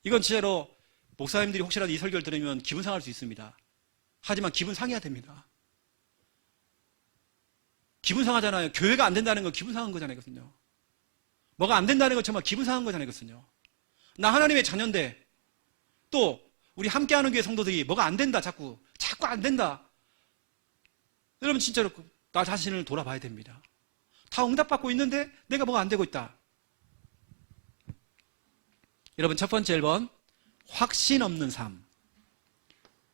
이건 진짜로 목사님들이 혹시라도 이 설교를 들으면 기분 상할 수 있습니다. 하지만 기분 상해야 됩니다. 기분 상하잖아요. 교회가 안 된다는 건 기분 상한 거잖아요. 뭐가 안 된다는 건 정말 기분 상한 거잖아요. 나 하나님의 자녀인데 또 우리 함께하는 교회 성도들이 뭐가 안 된다, 자꾸 안 된다. 여러분 진짜로 나 자신을 돌아봐야 됩니다. 다 응답받고 있는데 내가 뭐가 안 되고 있다. 여러분 첫 번째 1번, 확신 없는 삶.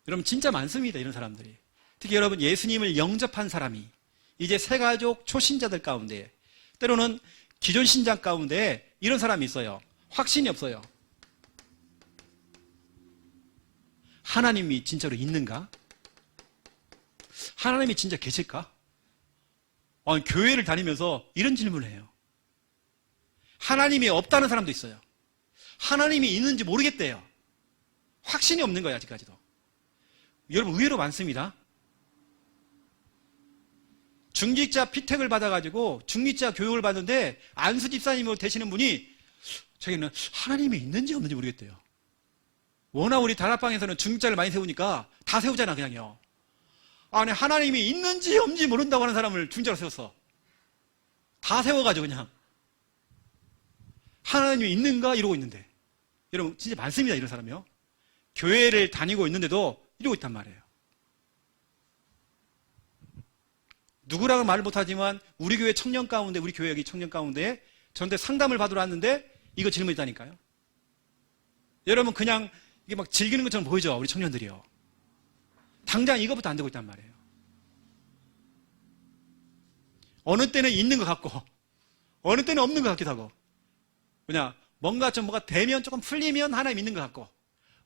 여러분 진짜 많습니다, 이런 사람들이. 특히 여러분 예수님을 영접한 사람이 이제 새가족 초신자들 가운데, 때로는 기존 신장 가운데 이런 사람이 있어요. 확신이 없어요. 하나님이 진짜로 있는가? 하나님이 진짜 계실까? 교회를 다니면서 이런 질문을 해요. 하나님이 없다는 사람도 있어요. 하나님이 있는지 모르겠대요. 확신이 없는 거예요, 아직까지도. 여러분 의외로 많습니다. 중직자 피택을 받아가지고 중직자 교육을 받는데 안수 집사님으로 되시는 분이 자기는 하나님이 있는지 없는지 모르겠대요. 워낙 우리 다락방에서는 중직자를 많이 세우니까 다 세우잖아, 그냥요. 아니, 하나님이 있는지 없는지 모른다고 하는 사람을 중직자로 세웠어. 다 세워가지고 그냥. 하나님이 있는가? 이러고 있는데. 여러분, 진짜 많습니다, 이런 사람이요. 교회를 다니고 있는데도 이러고 있단 말이에요. 누구랑은 말을 못하지만 우리 교회 청년 가운데, 우리 교회 여기 청년 가운데 저한테 상담을 받으러 왔는데 이거 질문했다니까요. 여러분 그냥 이게 막 즐기는 것처럼 보이죠, 우리 청년들이요. 당장 이거부터 안 되고 있단 말이에요. 어느 때는 있는 것 같고 어느 때는 없는 것 같기도 하고. 그냥 뭔가 되면 조금 풀리면 하나님 있는 것 같고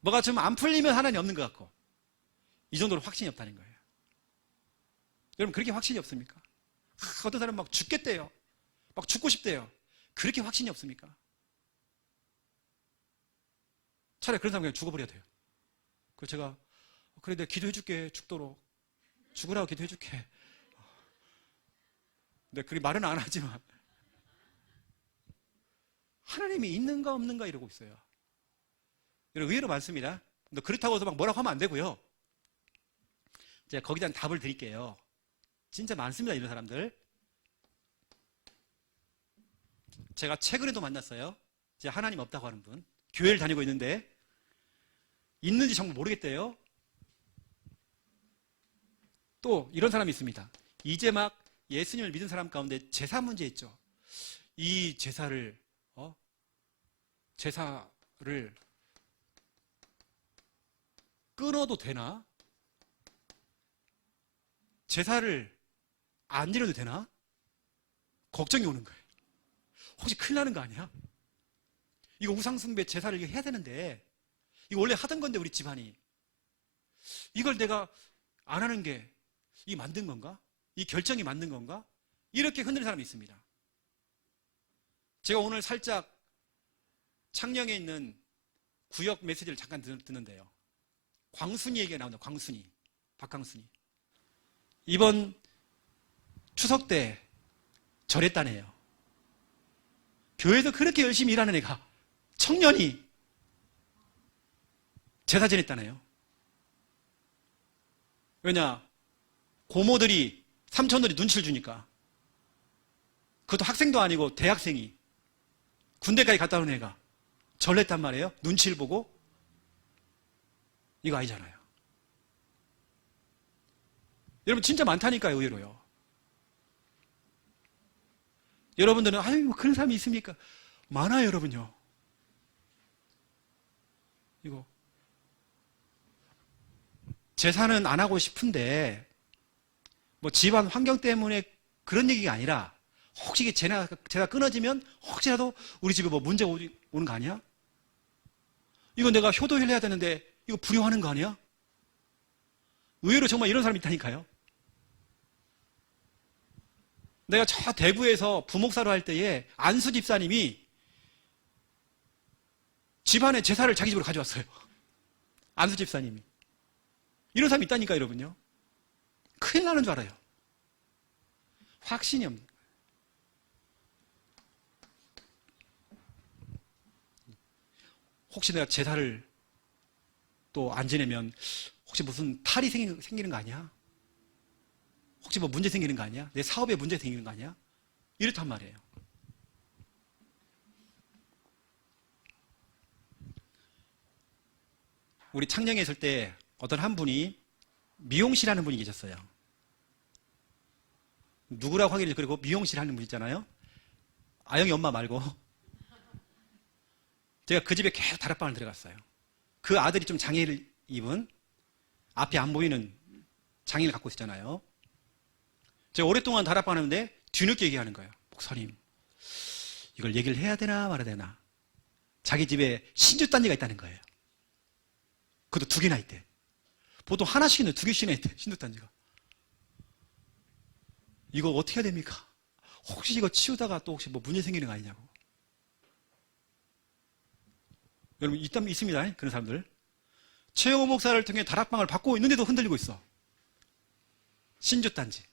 뭐가 좀 안 풀리면 하나님 없는 것 같고, 이 정도로 확신이 없다는 거예요. 여러분 그렇게 확신이 없습니까? 어떤 사람은 막 죽겠대요. 막 죽고 싶대요. 그렇게 확신이 없습니까? 차라리 그런 사람 그냥 죽어버려야 돼요. 그래서 제가 그래 내가 기도해 줄게, 죽도록 죽으라고 기도해 줄게. 근데 그렇게 말은 안 하지만 하나님이 있는가 없는가 이러고 있어요. 여러분 의외로 많습니다. 근데 그렇다고 해서 막 뭐라고 하면 안 되고요. 제가 거기에 대한 답을 드릴게요. 진짜 많습니다, 이런 사람들. 제가 최근에도 만났어요. 이제 하나님 없다고 하는 분. 교회를 다니고 있는데 있는지 정말 모르겠대요. 또 이런 사람이 있습니다. 이제 막 예수님을 믿은 사람 가운데 제사 문제 있죠. 이 제사를 끊어도 되나? 제사를 안 드려도 되나? 걱정이 오는 거예요. 혹시 큰일 나는 거 아니야? 이거 우상숭배 제사를 해야 되는데, 이거 원래 하던 건데 우리 집안이 이걸 내가 안 하는 게 이 만든 건가? 이 결정이 맞는 건가? 이렇게 흔드는 사람이 있습니다. 제가 오늘 살짝 창녕에 있는 구역 메시지를 잠깐 듣는데요. 광순이 얘기가 나온다. 광순이, 박광순이. 이번 추석 때 절했다네요. 교회에서 그렇게 열심히 일하는 애가, 청년이 제사 지냈다네요. 왜냐? 고모들이, 삼촌들이 눈치를 주니까. 그것도 학생도 아니고 대학생이, 군대까지 갔다 온 애가 절했단 말이에요. 눈치를 보고. 이거 아니잖아요. 여러분 진짜 많다니까요. 의외로요. 여러분들은 아유 그런 사람이 있습니까? 많아요. 여러분요. 이거 제사는 안 하고 싶은데 뭐 집안 환경 때문에 그런 얘기가 아니라 혹시 이게 제가 끊어지면 혹시라도 우리 집에 뭐 문제가 오는 거 아니야? 이거 내가 효도를 해야 되는데 이거 불효하는 거 아니야? 의외로 정말 이런 사람이 있다니까요. 내가 저 대구에서 부목사로 할 때에 안수 집사님이 집안에 제사를 자기 집으로 가져왔어요. 안수 집사님이. 이런 사람이 있다니까 여러분요. 큰일 나는 줄 알아요. 확신이 없는 거예요. 혹시 내가 제사를 또 안 지내면 혹시 무슨 탈이 생기는 거 아니야? 혹시 뭐 문제 생기는 거 아니야? 내 사업에 문제 생기는 거 아니야? 이렇단 말이에요. 우리 창녕에 있을 때 어떤 한 분이 미용실 하는 분이 계셨어요. 누구라고 하기를 그리고 미용실 하는 분 있잖아요. 아영이 엄마 말고. 제가 그 집에 계속 다락방을 들어갔어요. 그 아들이 좀 장애를 입은 앞이 안 보이는 장애를 갖고 있었잖아요. 제가 오랫동안 다락방 하는데 뒤늦게 얘기하는 거예요. 목사님, 이걸 얘기를 해야 되나 말아야 되나. 자기 집에 신주단지가 있다는 거예요. 그것도 2개나 있대. 보통 하나씩 있는데 2개씩이나 있대. 신주단지가. 이거 어떻게 해야 됩니까? 혹시 이거 치우다가 또 혹시 뭐 문제 생기는 거 아니냐고. 여러분 있습니다. 그런 사람들. 최영호 목사를 통해 다락방을 받고 있는데도 흔들리고 있어. 신주단지.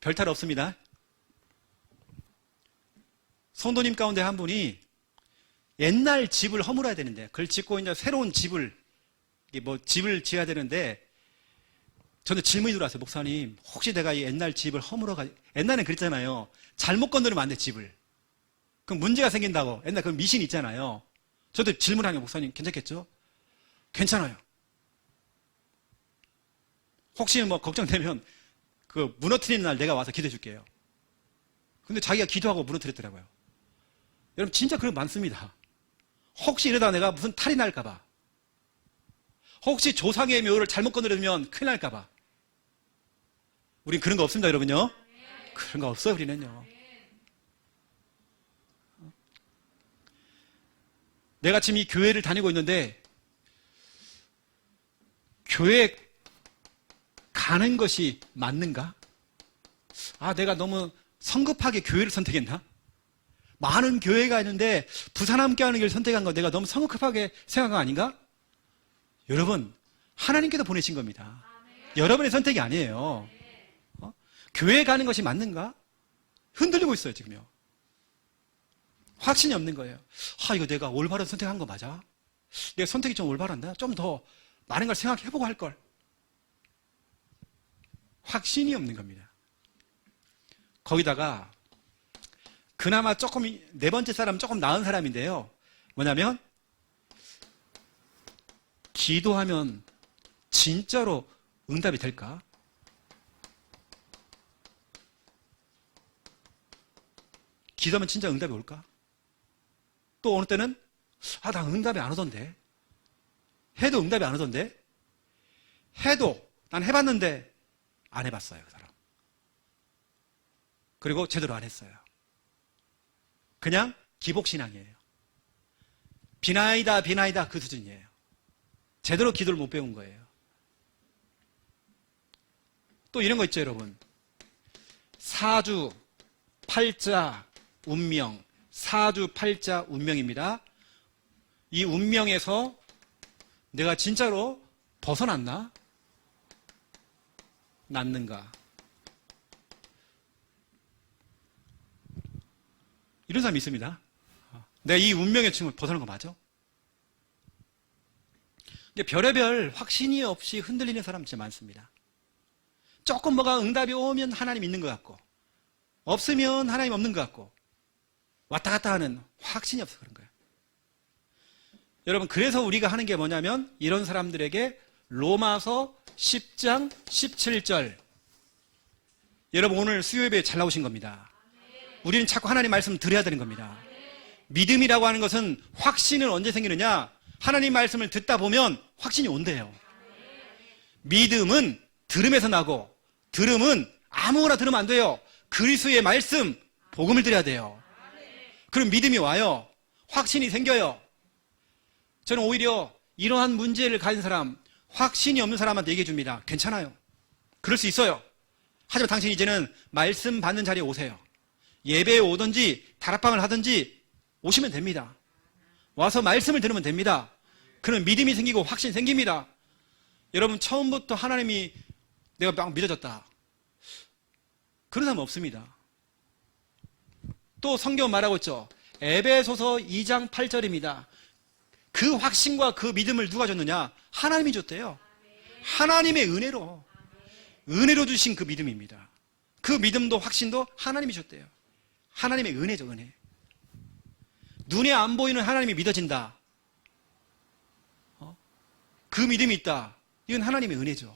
별탈 없습니다. 성도님 가운데 한 분이 옛날 집을 허물어야 되는데 그걸 짓고 이제 새로운 집을 지어야 되는데 저는 질문이 들어왔어요. 목사님, 혹시 내가 이 옛날 집을 옛날엔 그랬잖아요. 잘못 건드리면 안 돼, 집을. 그럼 문제가 생긴다고. 옛날 그 미신 있잖아요. 저도 질문하는 목사님, 괜찮겠죠? 괜찮아요. 혹시 뭐 걱정되면 그 무너뜨리는 날 내가 와서 기도해 줄게요. 근데 자기가 기도하고 무너뜨렸더라고요. 여러분 진짜 그런 거 많습니다. 혹시 이러다가 내가 무슨 탈이 날까봐. 혹시 조상의 묘를 잘못 건드리면 큰일 날까봐. 우린 그런 거 없습니다, 여러분요. 그런 거 없어요, 우리는요. 내가 지금 이 교회를 다니고 있는데 교회 가는 것이 맞는가? 내가 너무 성급하게 교회를 선택했나? 많은 교회가 있는데 부산 함께하는 길을 선택한 거 내가 너무 성급하게 생각한 거 아닌가? 여러분, 하나님께서 보내신 겁니다. 여러분의 선택이 아니에요. 교회 가는 것이 맞는가? 흔들리고 있어요, 지금요. 확신이 없는 거예요. 이거 내가 올바른 선택한 거 맞아? 내가 선택이 좀 올바란다? 좀 더 많은 걸 생각해보고 할 걸. 확신이 없는 겁니다. 거기다가 그나마 조금 4번째 사람 조금 나은 사람인데요. 뭐냐면 기도하면 진짜로 응답이 될까? 기도하면 진짜 응답이 올까? 또 어느 때는 나 응답이 안 오던데. 해도 응답이 안 오던데. 해도 난 해봤는데 안 해봤어요, 그 사람. 그리고 제대로 안 했어요. 그냥 기복신앙이에요. 비나이다 그 수준이에요. 제대로 기도를 못 배운 거예요. 또 이런 거 있죠, 여러분. 사주, 팔자, 운명. 사주, 팔자, 운명입니다. 이 운명에서 내가 진짜로 벗어났나? 났는가? 이런 사람이 있습니다. 내가 이 운명의 층을 벗어난 거 맞아? 근데 별의별 확신이 없이 흔들리는 사람 진짜 많습니다. 조금 뭐가 응답이 오면 하나님 있는 것 같고, 없으면 하나님 없는 것 같고, 왔다 갔다 하는 확신이 없어 그런 거예요. 여러분, 그래서 우리가 하는 게 뭐냐면, 이런 사람들에게 로마서 10장 17절. 여러분, 오늘 수요 예배에 잘 나오신 겁니다. 우리는 자꾸 하나님 말씀 들어야 되는 겁니다. 믿음이라고 하는 것은 확신은 언제 생기느냐? 하나님 말씀을 듣다 보면 확신이 온대요. 믿음은 들음에서 나고, 들음은 아무거나 들으면 안 돼요. 그리스도의 말씀, 복음을 들어야 돼요. 그럼 믿음이 와요. 확신이 생겨요. 저는 오히려 이러한 문제를 가진 사람, 확신이 없는 사람한테 얘기해 줍니다. 괜찮아요. 그럴 수 있어요. 하지만 당신 이제는 말씀 받는 자리에 오세요. 예배에 오든지 다락방을 하든지 오시면 됩니다. 와서 말씀을 들으면 됩니다. 그런 믿음이 생기고 확신이 생깁니다. 여러분, 처음부터 하나님이 내가 막 믿어졌다, 그런 사람은 없습니다. 또 성경 말하고 있죠. 에베소서 2장 8절입니다. 그 확신과 그 믿음을 누가 줬느냐? 하나님이 줬대요. 하나님의 은혜로 주신 그 믿음입니다. 그 믿음도 확신도 하나님이 줬대요. 하나님의 은혜죠, 은혜. 눈에 안 보이는 하나님이 믿어진다, 그 믿음이 있다, 이건 하나님의 은혜죠.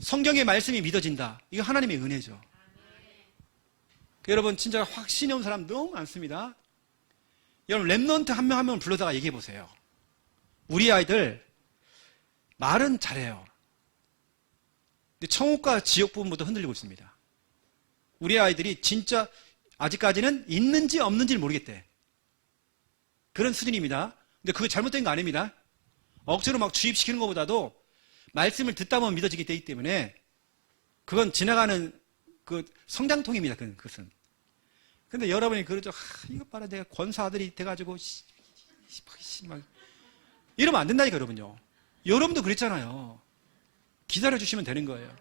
성경의 말씀이 믿어진다, 이건 하나님의 은혜죠. 여러분, 진짜 확신이 없는 사람 너무 많습니다. 여러분, 랩넌트 한 명 한 명 불러다가 얘기해 보세요. 우리 아이들 말은 잘해요. 근데 천국과 지옥 부분부터 흔들리고 있습니다. 우리 아이들이 진짜 아직까지는 있는지 없는지를 모르겠대. 그런 수준입니다. 근데 그게 잘못된 거 아닙니다. 억지로 막 주입시키는 것보다도 말씀을 듣다 보면 믿어지기 때문에 때문에 그건 지나가는 그 성장통입니다. 그것은. 근데 여러분이 그러죠. 이거 봐라, 내가 권사 아들이 돼가지고 막 이러면 안 된다니까, 여러분요. 여러분도 그랬잖아요. 기다려주시면 되는 거예요.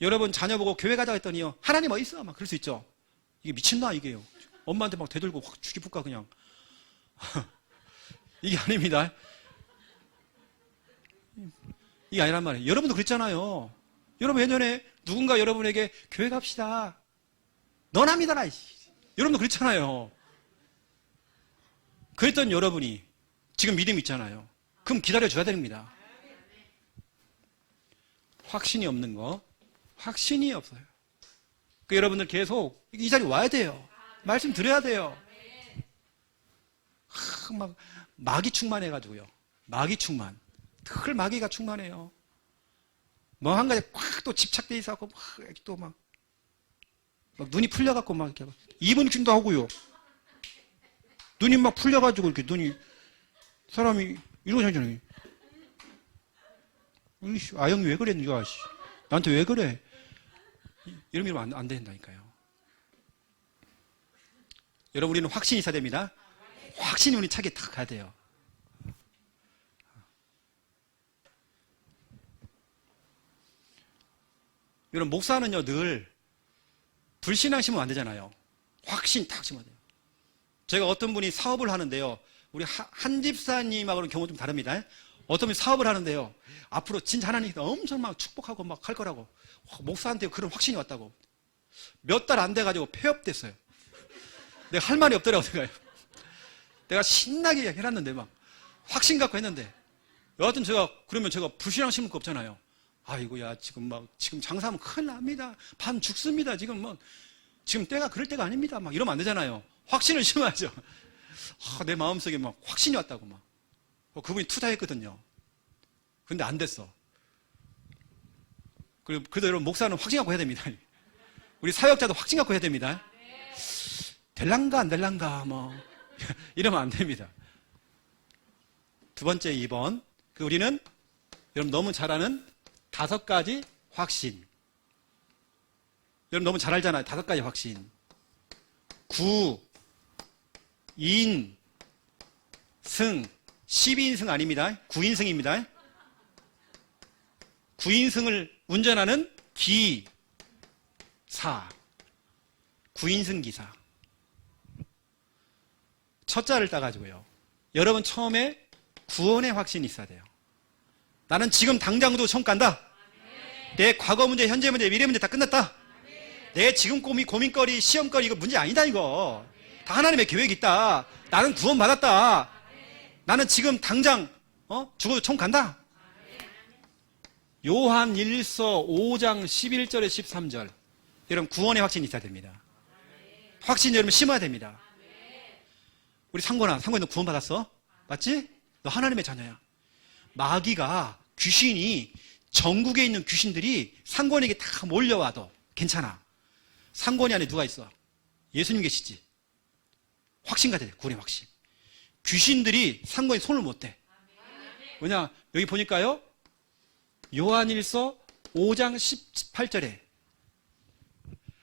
여러분 자녀 보고 교회 가자 했더니요, 하나님 어디 있어? 막 그럴 수 있죠. 이게 미친나 이게요. 엄마한테 막 대들고 확 죽이볼까 그냥. 이게 아닙니다. 이게 아니란 말이에요. 여러분도 그랬잖아요. 여러분 예전에 누군가 여러분에게 교회 갑시다, 너나 믿어라, 여러분도 그랬잖아요. 그랬던 여러분이 지금 믿음 있잖아요. 그럼 기다려줘야 됩니다. 확신이 없는 거, 확신이 없어요. 그 여러분들 계속 이 자리에 와야 돼요. 말씀 들어야 돼요. 막 마귀 충만해가지고요. 마귀 충만. 늘 마귀가 충만해요. 뭐 한 가지 꽉 또 집착돼 있어갖고 막 눈이 풀려갖고 막 이렇게 이분증도 하고요. 눈이 막 풀려가지고 이렇게 눈이 사람이 이러고 다니잖아요. 아영이 왜 그랬니, 이 아저씨? 나한테 왜 그래? 이러면 안 된다니까요. 여러분, 우리는 확신이 있어야 됩니다. 확신이 우리 차게 탁 가야 돼요. 여러분, 목사는요, 늘 불신앙 심으면 안 되잖아요. 확신 탁 심어야 돼요. 제가 어떤 분이 사업을 하는데요, 우리 한 집사님하고는 경우 좀 다릅니다. 어떤 분이 사업을 하는데요, 앞으로 진짜 하나님 엄청 막 축복하고 막 할 거라고, 목사한테 그런 확신이 왔다고. 몇 달 안 돼가지고 폐업됐어요. 내가 할 말이 없더라고, 내가 신나게 해놨는데 막 확신 갖고 했는데, 여하튼 그러면 제가 불신앙 심을 거 없잖아요. 아이고야, 지금 장사하면 큰일 납니다. 반 죽습니다. 지금 때가 그럴 때가 아닙니다. 막 이러면 안 되잖아요. 확신을 심어야죠. 내 마음속에 막 확신이 왔다고 막. 그분이 투자했거든요. 근데 안 됐어. 그래도 여러분, 목사는 확신 갖고 해야 됩니다. 우리 사역자도 확신 갖고 해야 됩니다. 될란가 안 될란가 뭐 이러면 안 됩니다. 두 번째, 2번. 우리는 여러분 너무 잘 아는 5가지 확신. 여러분 너무 잘 알잖아요. 5가지 확신. 구, 인, 승. 12인승 아닙니다. 9인승입니다. 9인승을 운전하는 기사. 구인승 기사. 첫 자를 따가지고요. 여러분 처음에 구원의 확신이 있어야 돼요. 나는 지금 당장도 천국 간다. 내 과거 문제, 현재 문제, 미래 문제 다 끝났다. 내 지금 고민거리, 시험거리 이거 문제 아니다 이거. 다 하나님의 계획이 있다. 나는 구원받았다. 나는 지금 당장 죽어도 천국 간다. 요한 1서 5장 11절에 13절. 여러분 구원의 확신이 있어야 됩니다. 확신 여러분 심어야 됩니다. 우리 상권아, 너 구원받았어? 맞지? 너 하나님의 자녀야. 마귀가, 귀신이, 전국에 있는 귀신들이 상권에게 다 몰려와도 괜찮아. 상권이 안에 누가 있어? 예수님 계시지. 확신가 돼. 구원의 확신. 귀신들이 상권에 손을 못 대. 왜냐? 여기 보니까요. 요한일서 5장 18절에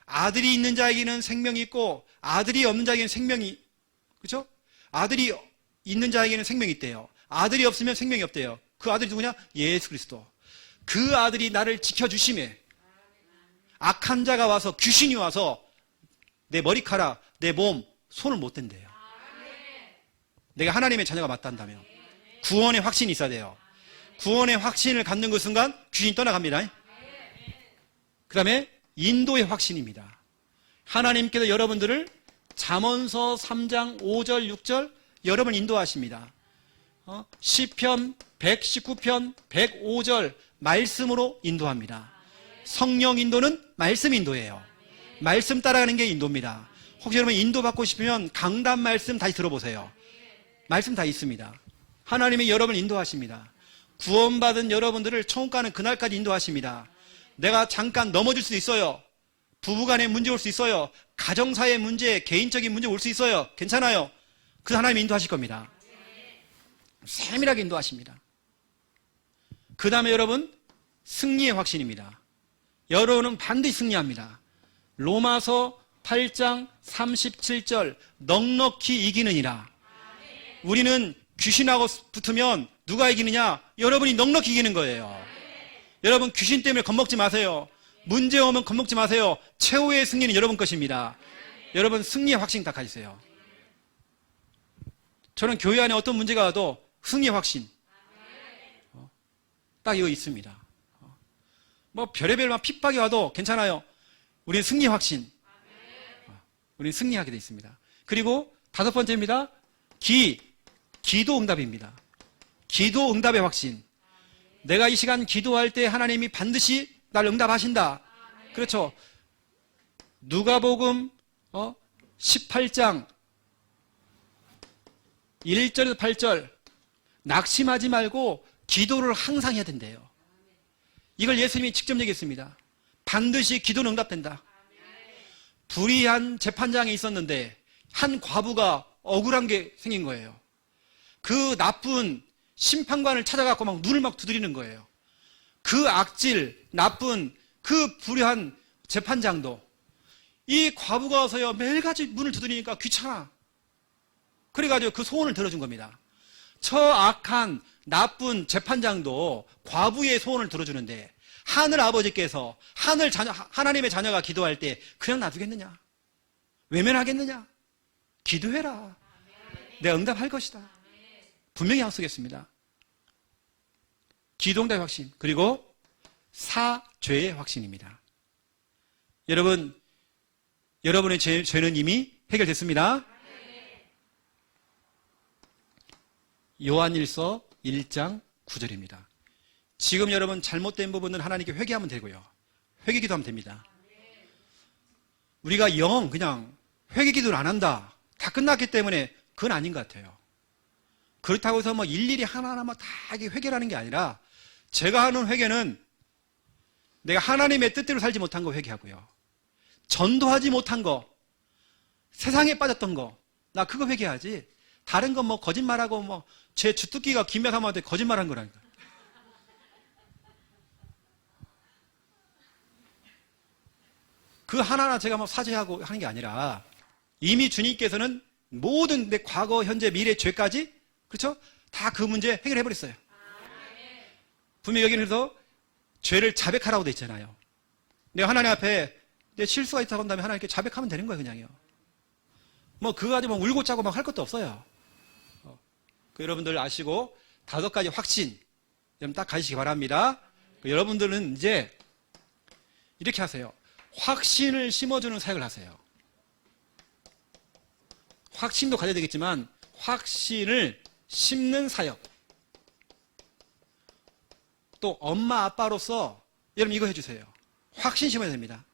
아들이 있는 자에게는 생명이 있고 아들이 없는 자에게는 생명이, 그렇죠? 아들이 있는 자에게는 생명이 있대요. 아들이 없으면 생명이 없대요. 그 아들이 누구냐? 예수 그리스도. 그 아들이 나를 지켜주심에 악한 자가 와서, 귀신이 와서 내 머리카락, 내 몸, 손을 못 댄대요. 내가 하나님의 자녀가 맞단다면 구원의 확신이 있어야 돼요. 구원의 확신을 갖는 그 순간 귀신이 떠나갑니다. 그 다음에 인도의 확신입니다. 하나님께서 여러분들을 잠언서 3장 5절 6절 여러분 인도하십니다. 시편 119편 105절 말씀으로 인도합니다. 성령 인도는 말씀 인도예요. 말씀 따라가는 게 인도입니다. 혹시 여러분 인도받고 싶으면 강단 말씀 다시 들어보세요. 말씀 다 있습니다. 하나님이 여러분을 인도하십니다. 구원받은 여러분들을 천국 가는 그날까지 인도하십니다. 내가 잠깐 넘어질 수도 있어요. 부부간에 문제 올 수 있어요. 가정사의 문제, 개인적인 문제 올 수 있어요. 괜찮아요. 그 하나님이 인도하실 겁니다. 세밀하게 인도하십니다. 그 다음에 여러분 승리의 확신입니다. 여러분은 반드시 승리합니다. 로마서 8장 37절 넉넉히 이기느니라. 우리는 귀신하고 붙으면 누가 이기느냐? 여러분이 넉넉히 이기는 거예요. 여러분 귀신 때문에 겁먹지 마세요. 문제 오면 겁먹지 마세요. 최후의 승리는 여러분 것입니다. 여러분 승리의 확신 다 가지세요. 저는 교회 안에 어떤 문제가 와도 승리의 확신 딱 이거 있습니다. 뭐 별의별 막 핍박이 와도 괜찮아요. 우리는 승리의 확신. 우리는 승리하게 되어 있습니다. 그리고 다섯 번째입니다. 기도 응답입니다. 기도 응답의 확신. 내가 이 시간 기도할 때 하나님이 반드시 날 응답하신다. 그렇죠. 누가복음 18장 1절에서 8절 낙심하지 말고 기도를 항상 해야 된대요. 이걸 예수님이 직접 얘기했습니다. 반드시 기도는 응답된다. 불의한 재판장이 있었는데 한 과부가 억울한 게 생긴 거예요. 그 나쁜 심판관을 찾아갖고 막 눈을 막 두드리는 거예요. 그 악질, 나쁜, 그 불의한 재판장도 이 과부가 와서요 매일같이 문을 두드리니까 귀찮아. 그래가지고 그 소원을 들어준 겁니다. 저 악한 나쁜 재판장도 과부의 소원을 들어주는데 하늘 아버지께서 하나님의 자녀가 기도할 때 그냥 놔두겠느냐? 외면하겠느냐? 기도해라. 내가 응답할 것이다. 분명히 약속했습니다. 기도응답의 확신, 그리고 사죄의 확신입니다. 여러분의 죄는 이미 해결됐습니다. 요한일서 1장 9절입니다. 지금 여러분 잘못된 부분은 하나님께 회개하면 되고요. 회개기도하면 됩니다. 우리가 그냥 회개기도를 안 한다. 다 끝났기 때문에 그건 아닌 것 같아요. 그렇다고 해서 뭐 일일이 하나하나 다 회개하는 게 아니라 제가 하는 회개는 내가 하나님의 뜻대로 살지 못한 거 회개하고요. 전도하지 못한 거, 세상에 빠졌던 거, 나 그거 회개하지. 다른 건 뭐 거짓말하고 뭐 제 주특기가 김여사모한테 거짓말한 거라니까. 그 하나하나 제가 뭐 사죄하고 하는 게 아니라 이미 주님께서는 모든 내 과거, 현재, 미래 죄까지 그렇죠? 다 그 문제 해결해 버렸어요. 분명히 여기는 그래서 죄를 자백하라고 돼 있잖아요. 내가 하나님 앞에 내 실수가 있다고 한다면 하나님께 자백하면 되는 거예요, 그냥요. 뭐 그거 가지고 울고 짜고 막 할 것도 없어요. 여러분들 아시고 5가지 확신 여러분 딱 가지시기 바랍니다. 여러분들은 이제 이렇게 하세요. 확신을 심어주는 사역을 하세요. 확신도 가져야 되겠지만 확신을 심는 사역. 또 엄마 아빠로서 여러분 이거 해주세요. 확신 심어야 됩니다.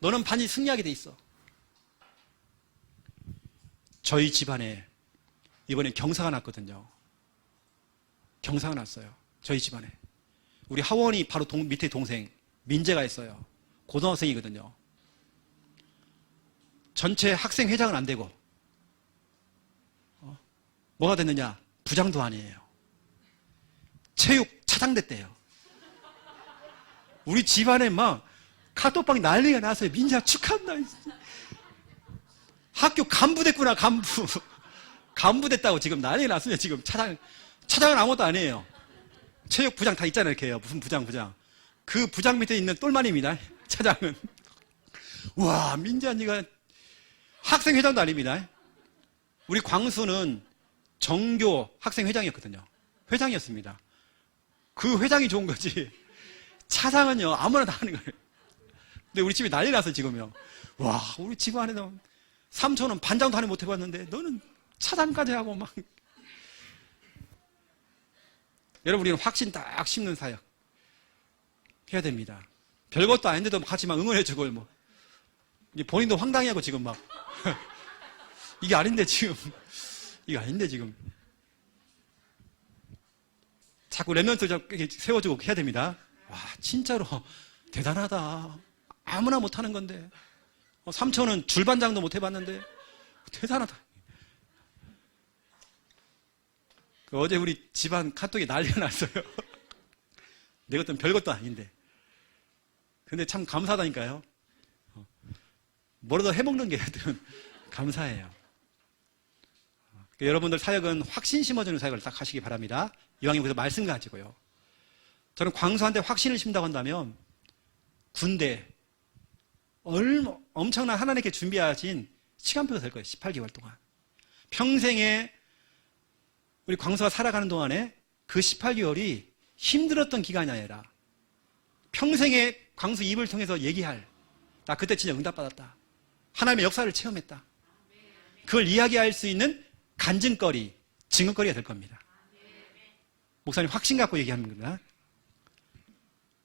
너는 반드시 승리하게 돼 있어. 저희 집안에 이번에 경사가 났거든요. 경사가 났어요. 저희 집안에. 우리 하원이 바로 밑에 동생 민재가 있어요. 고등학생이거든요. 전체 학생 회장은 안 되고 뭐가 됐느냐? 부장도 아니에요. 체육 차장 됐대요. 우리 집안에 막 카톡방 난리가 났어요. 민재야 축하한다. 학교 간부 됐구나, 간부. 간부 됐다고 지금 난리가 났습니다. 지금 차장은 아무것도 아니에요. 체육 부장 다 있잖아요. 이렇게 해요. 무슨 부장. 그 부장 밑에 있는 똘마니입니다. 차장은. 와, 민재 언니가 학생회장도 아닙니다. 우리 광수는 정교 학생회장이었거든요. 회장이었습니다. 그 회장이 좋은 거지. 차장은요, 아무나 다 하는 거예요. 근데 우리 집이 난리 나서 지금요. 와, 우리 집 안에서 삼촌은 반장도 하나 못 해봤는데 너는 차장까지 하고 막. 여러분, 우리는 확신 딱 심는 사역 해야 됩니다. 별것도 아닌데도 같이 막 응원해주고 뭐. 본인도 황당해하고 지금 막. 이게 아닌데 지금. 이게 아닌데 지금. 자꾸 랩런트를 세워주고 해야 됩니다. 와, 진짜로 대단하다. 아무나 못하는 건데. 삼촌은 줄반장도 못 해봤는데 대단하다. 어제 우리 집안 카톡이 난리가 났어요. 내 것도 별것도 아닌데. 근데 참 감사하다니까요. 뭐라도 해먹는 게 하여튼 감사해요. 여러분들 사역은 확신 심어주는 사역을 딱 하시기 바랍니다. 이왕에 그래서 말씀 가지고요. 저는 광수한테 확신을 심다고 한다면 군대 엄청난 하나님께 준비하신 시간표가 될 거예요. 18개월 동안. 평생에 우리 광수가 살아가는 동안에 그 18개월이 힘들었던 기간이 아니라 평생에 광수 입을 통해서 얘기할, 나 그때 진짜 응답받았다. 하나님의 역사를 체험했다. 그걸 이야기할 수 있는 간증거리, 증거거리가 될 겁니다. 목사님 확신 갖고 얘기하는 겁니다.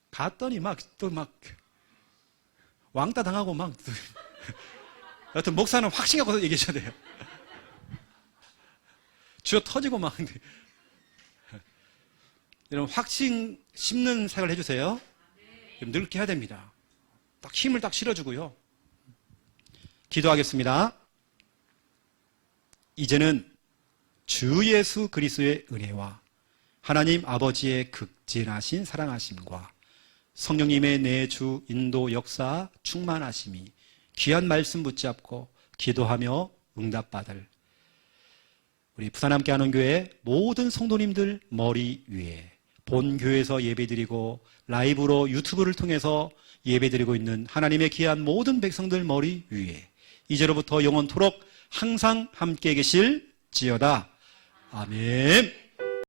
갔더니 또 왕따 당하고 여하튼 목사는 확신 갖고 얘기하셔야 돼요. 쥐어 터지고 여러분 확신 심는 사역을 해주세요. 늙게 해야 됩니다. 딱 힘을 딱 실어주고요. 기도하겠습니다. 이제는 주 예수 그리스도의 은혜와 하나님 아버지의 극진하신 사랑하심과 성령님의 내주 인도 역사 충만하심이 귀한 말씀 붙잡고 기도하며 응답받을 우리 부산 함께하는 교회 모든 성도님들 머리 위에 본교회에서 예배드리고 라이브로 유튜브를 통해서 예배드리고 있는 하나님의 귀한 모든 백성들 머리 위에 이제로부터 영원토록 항상 함께 계실지어다. 아멘.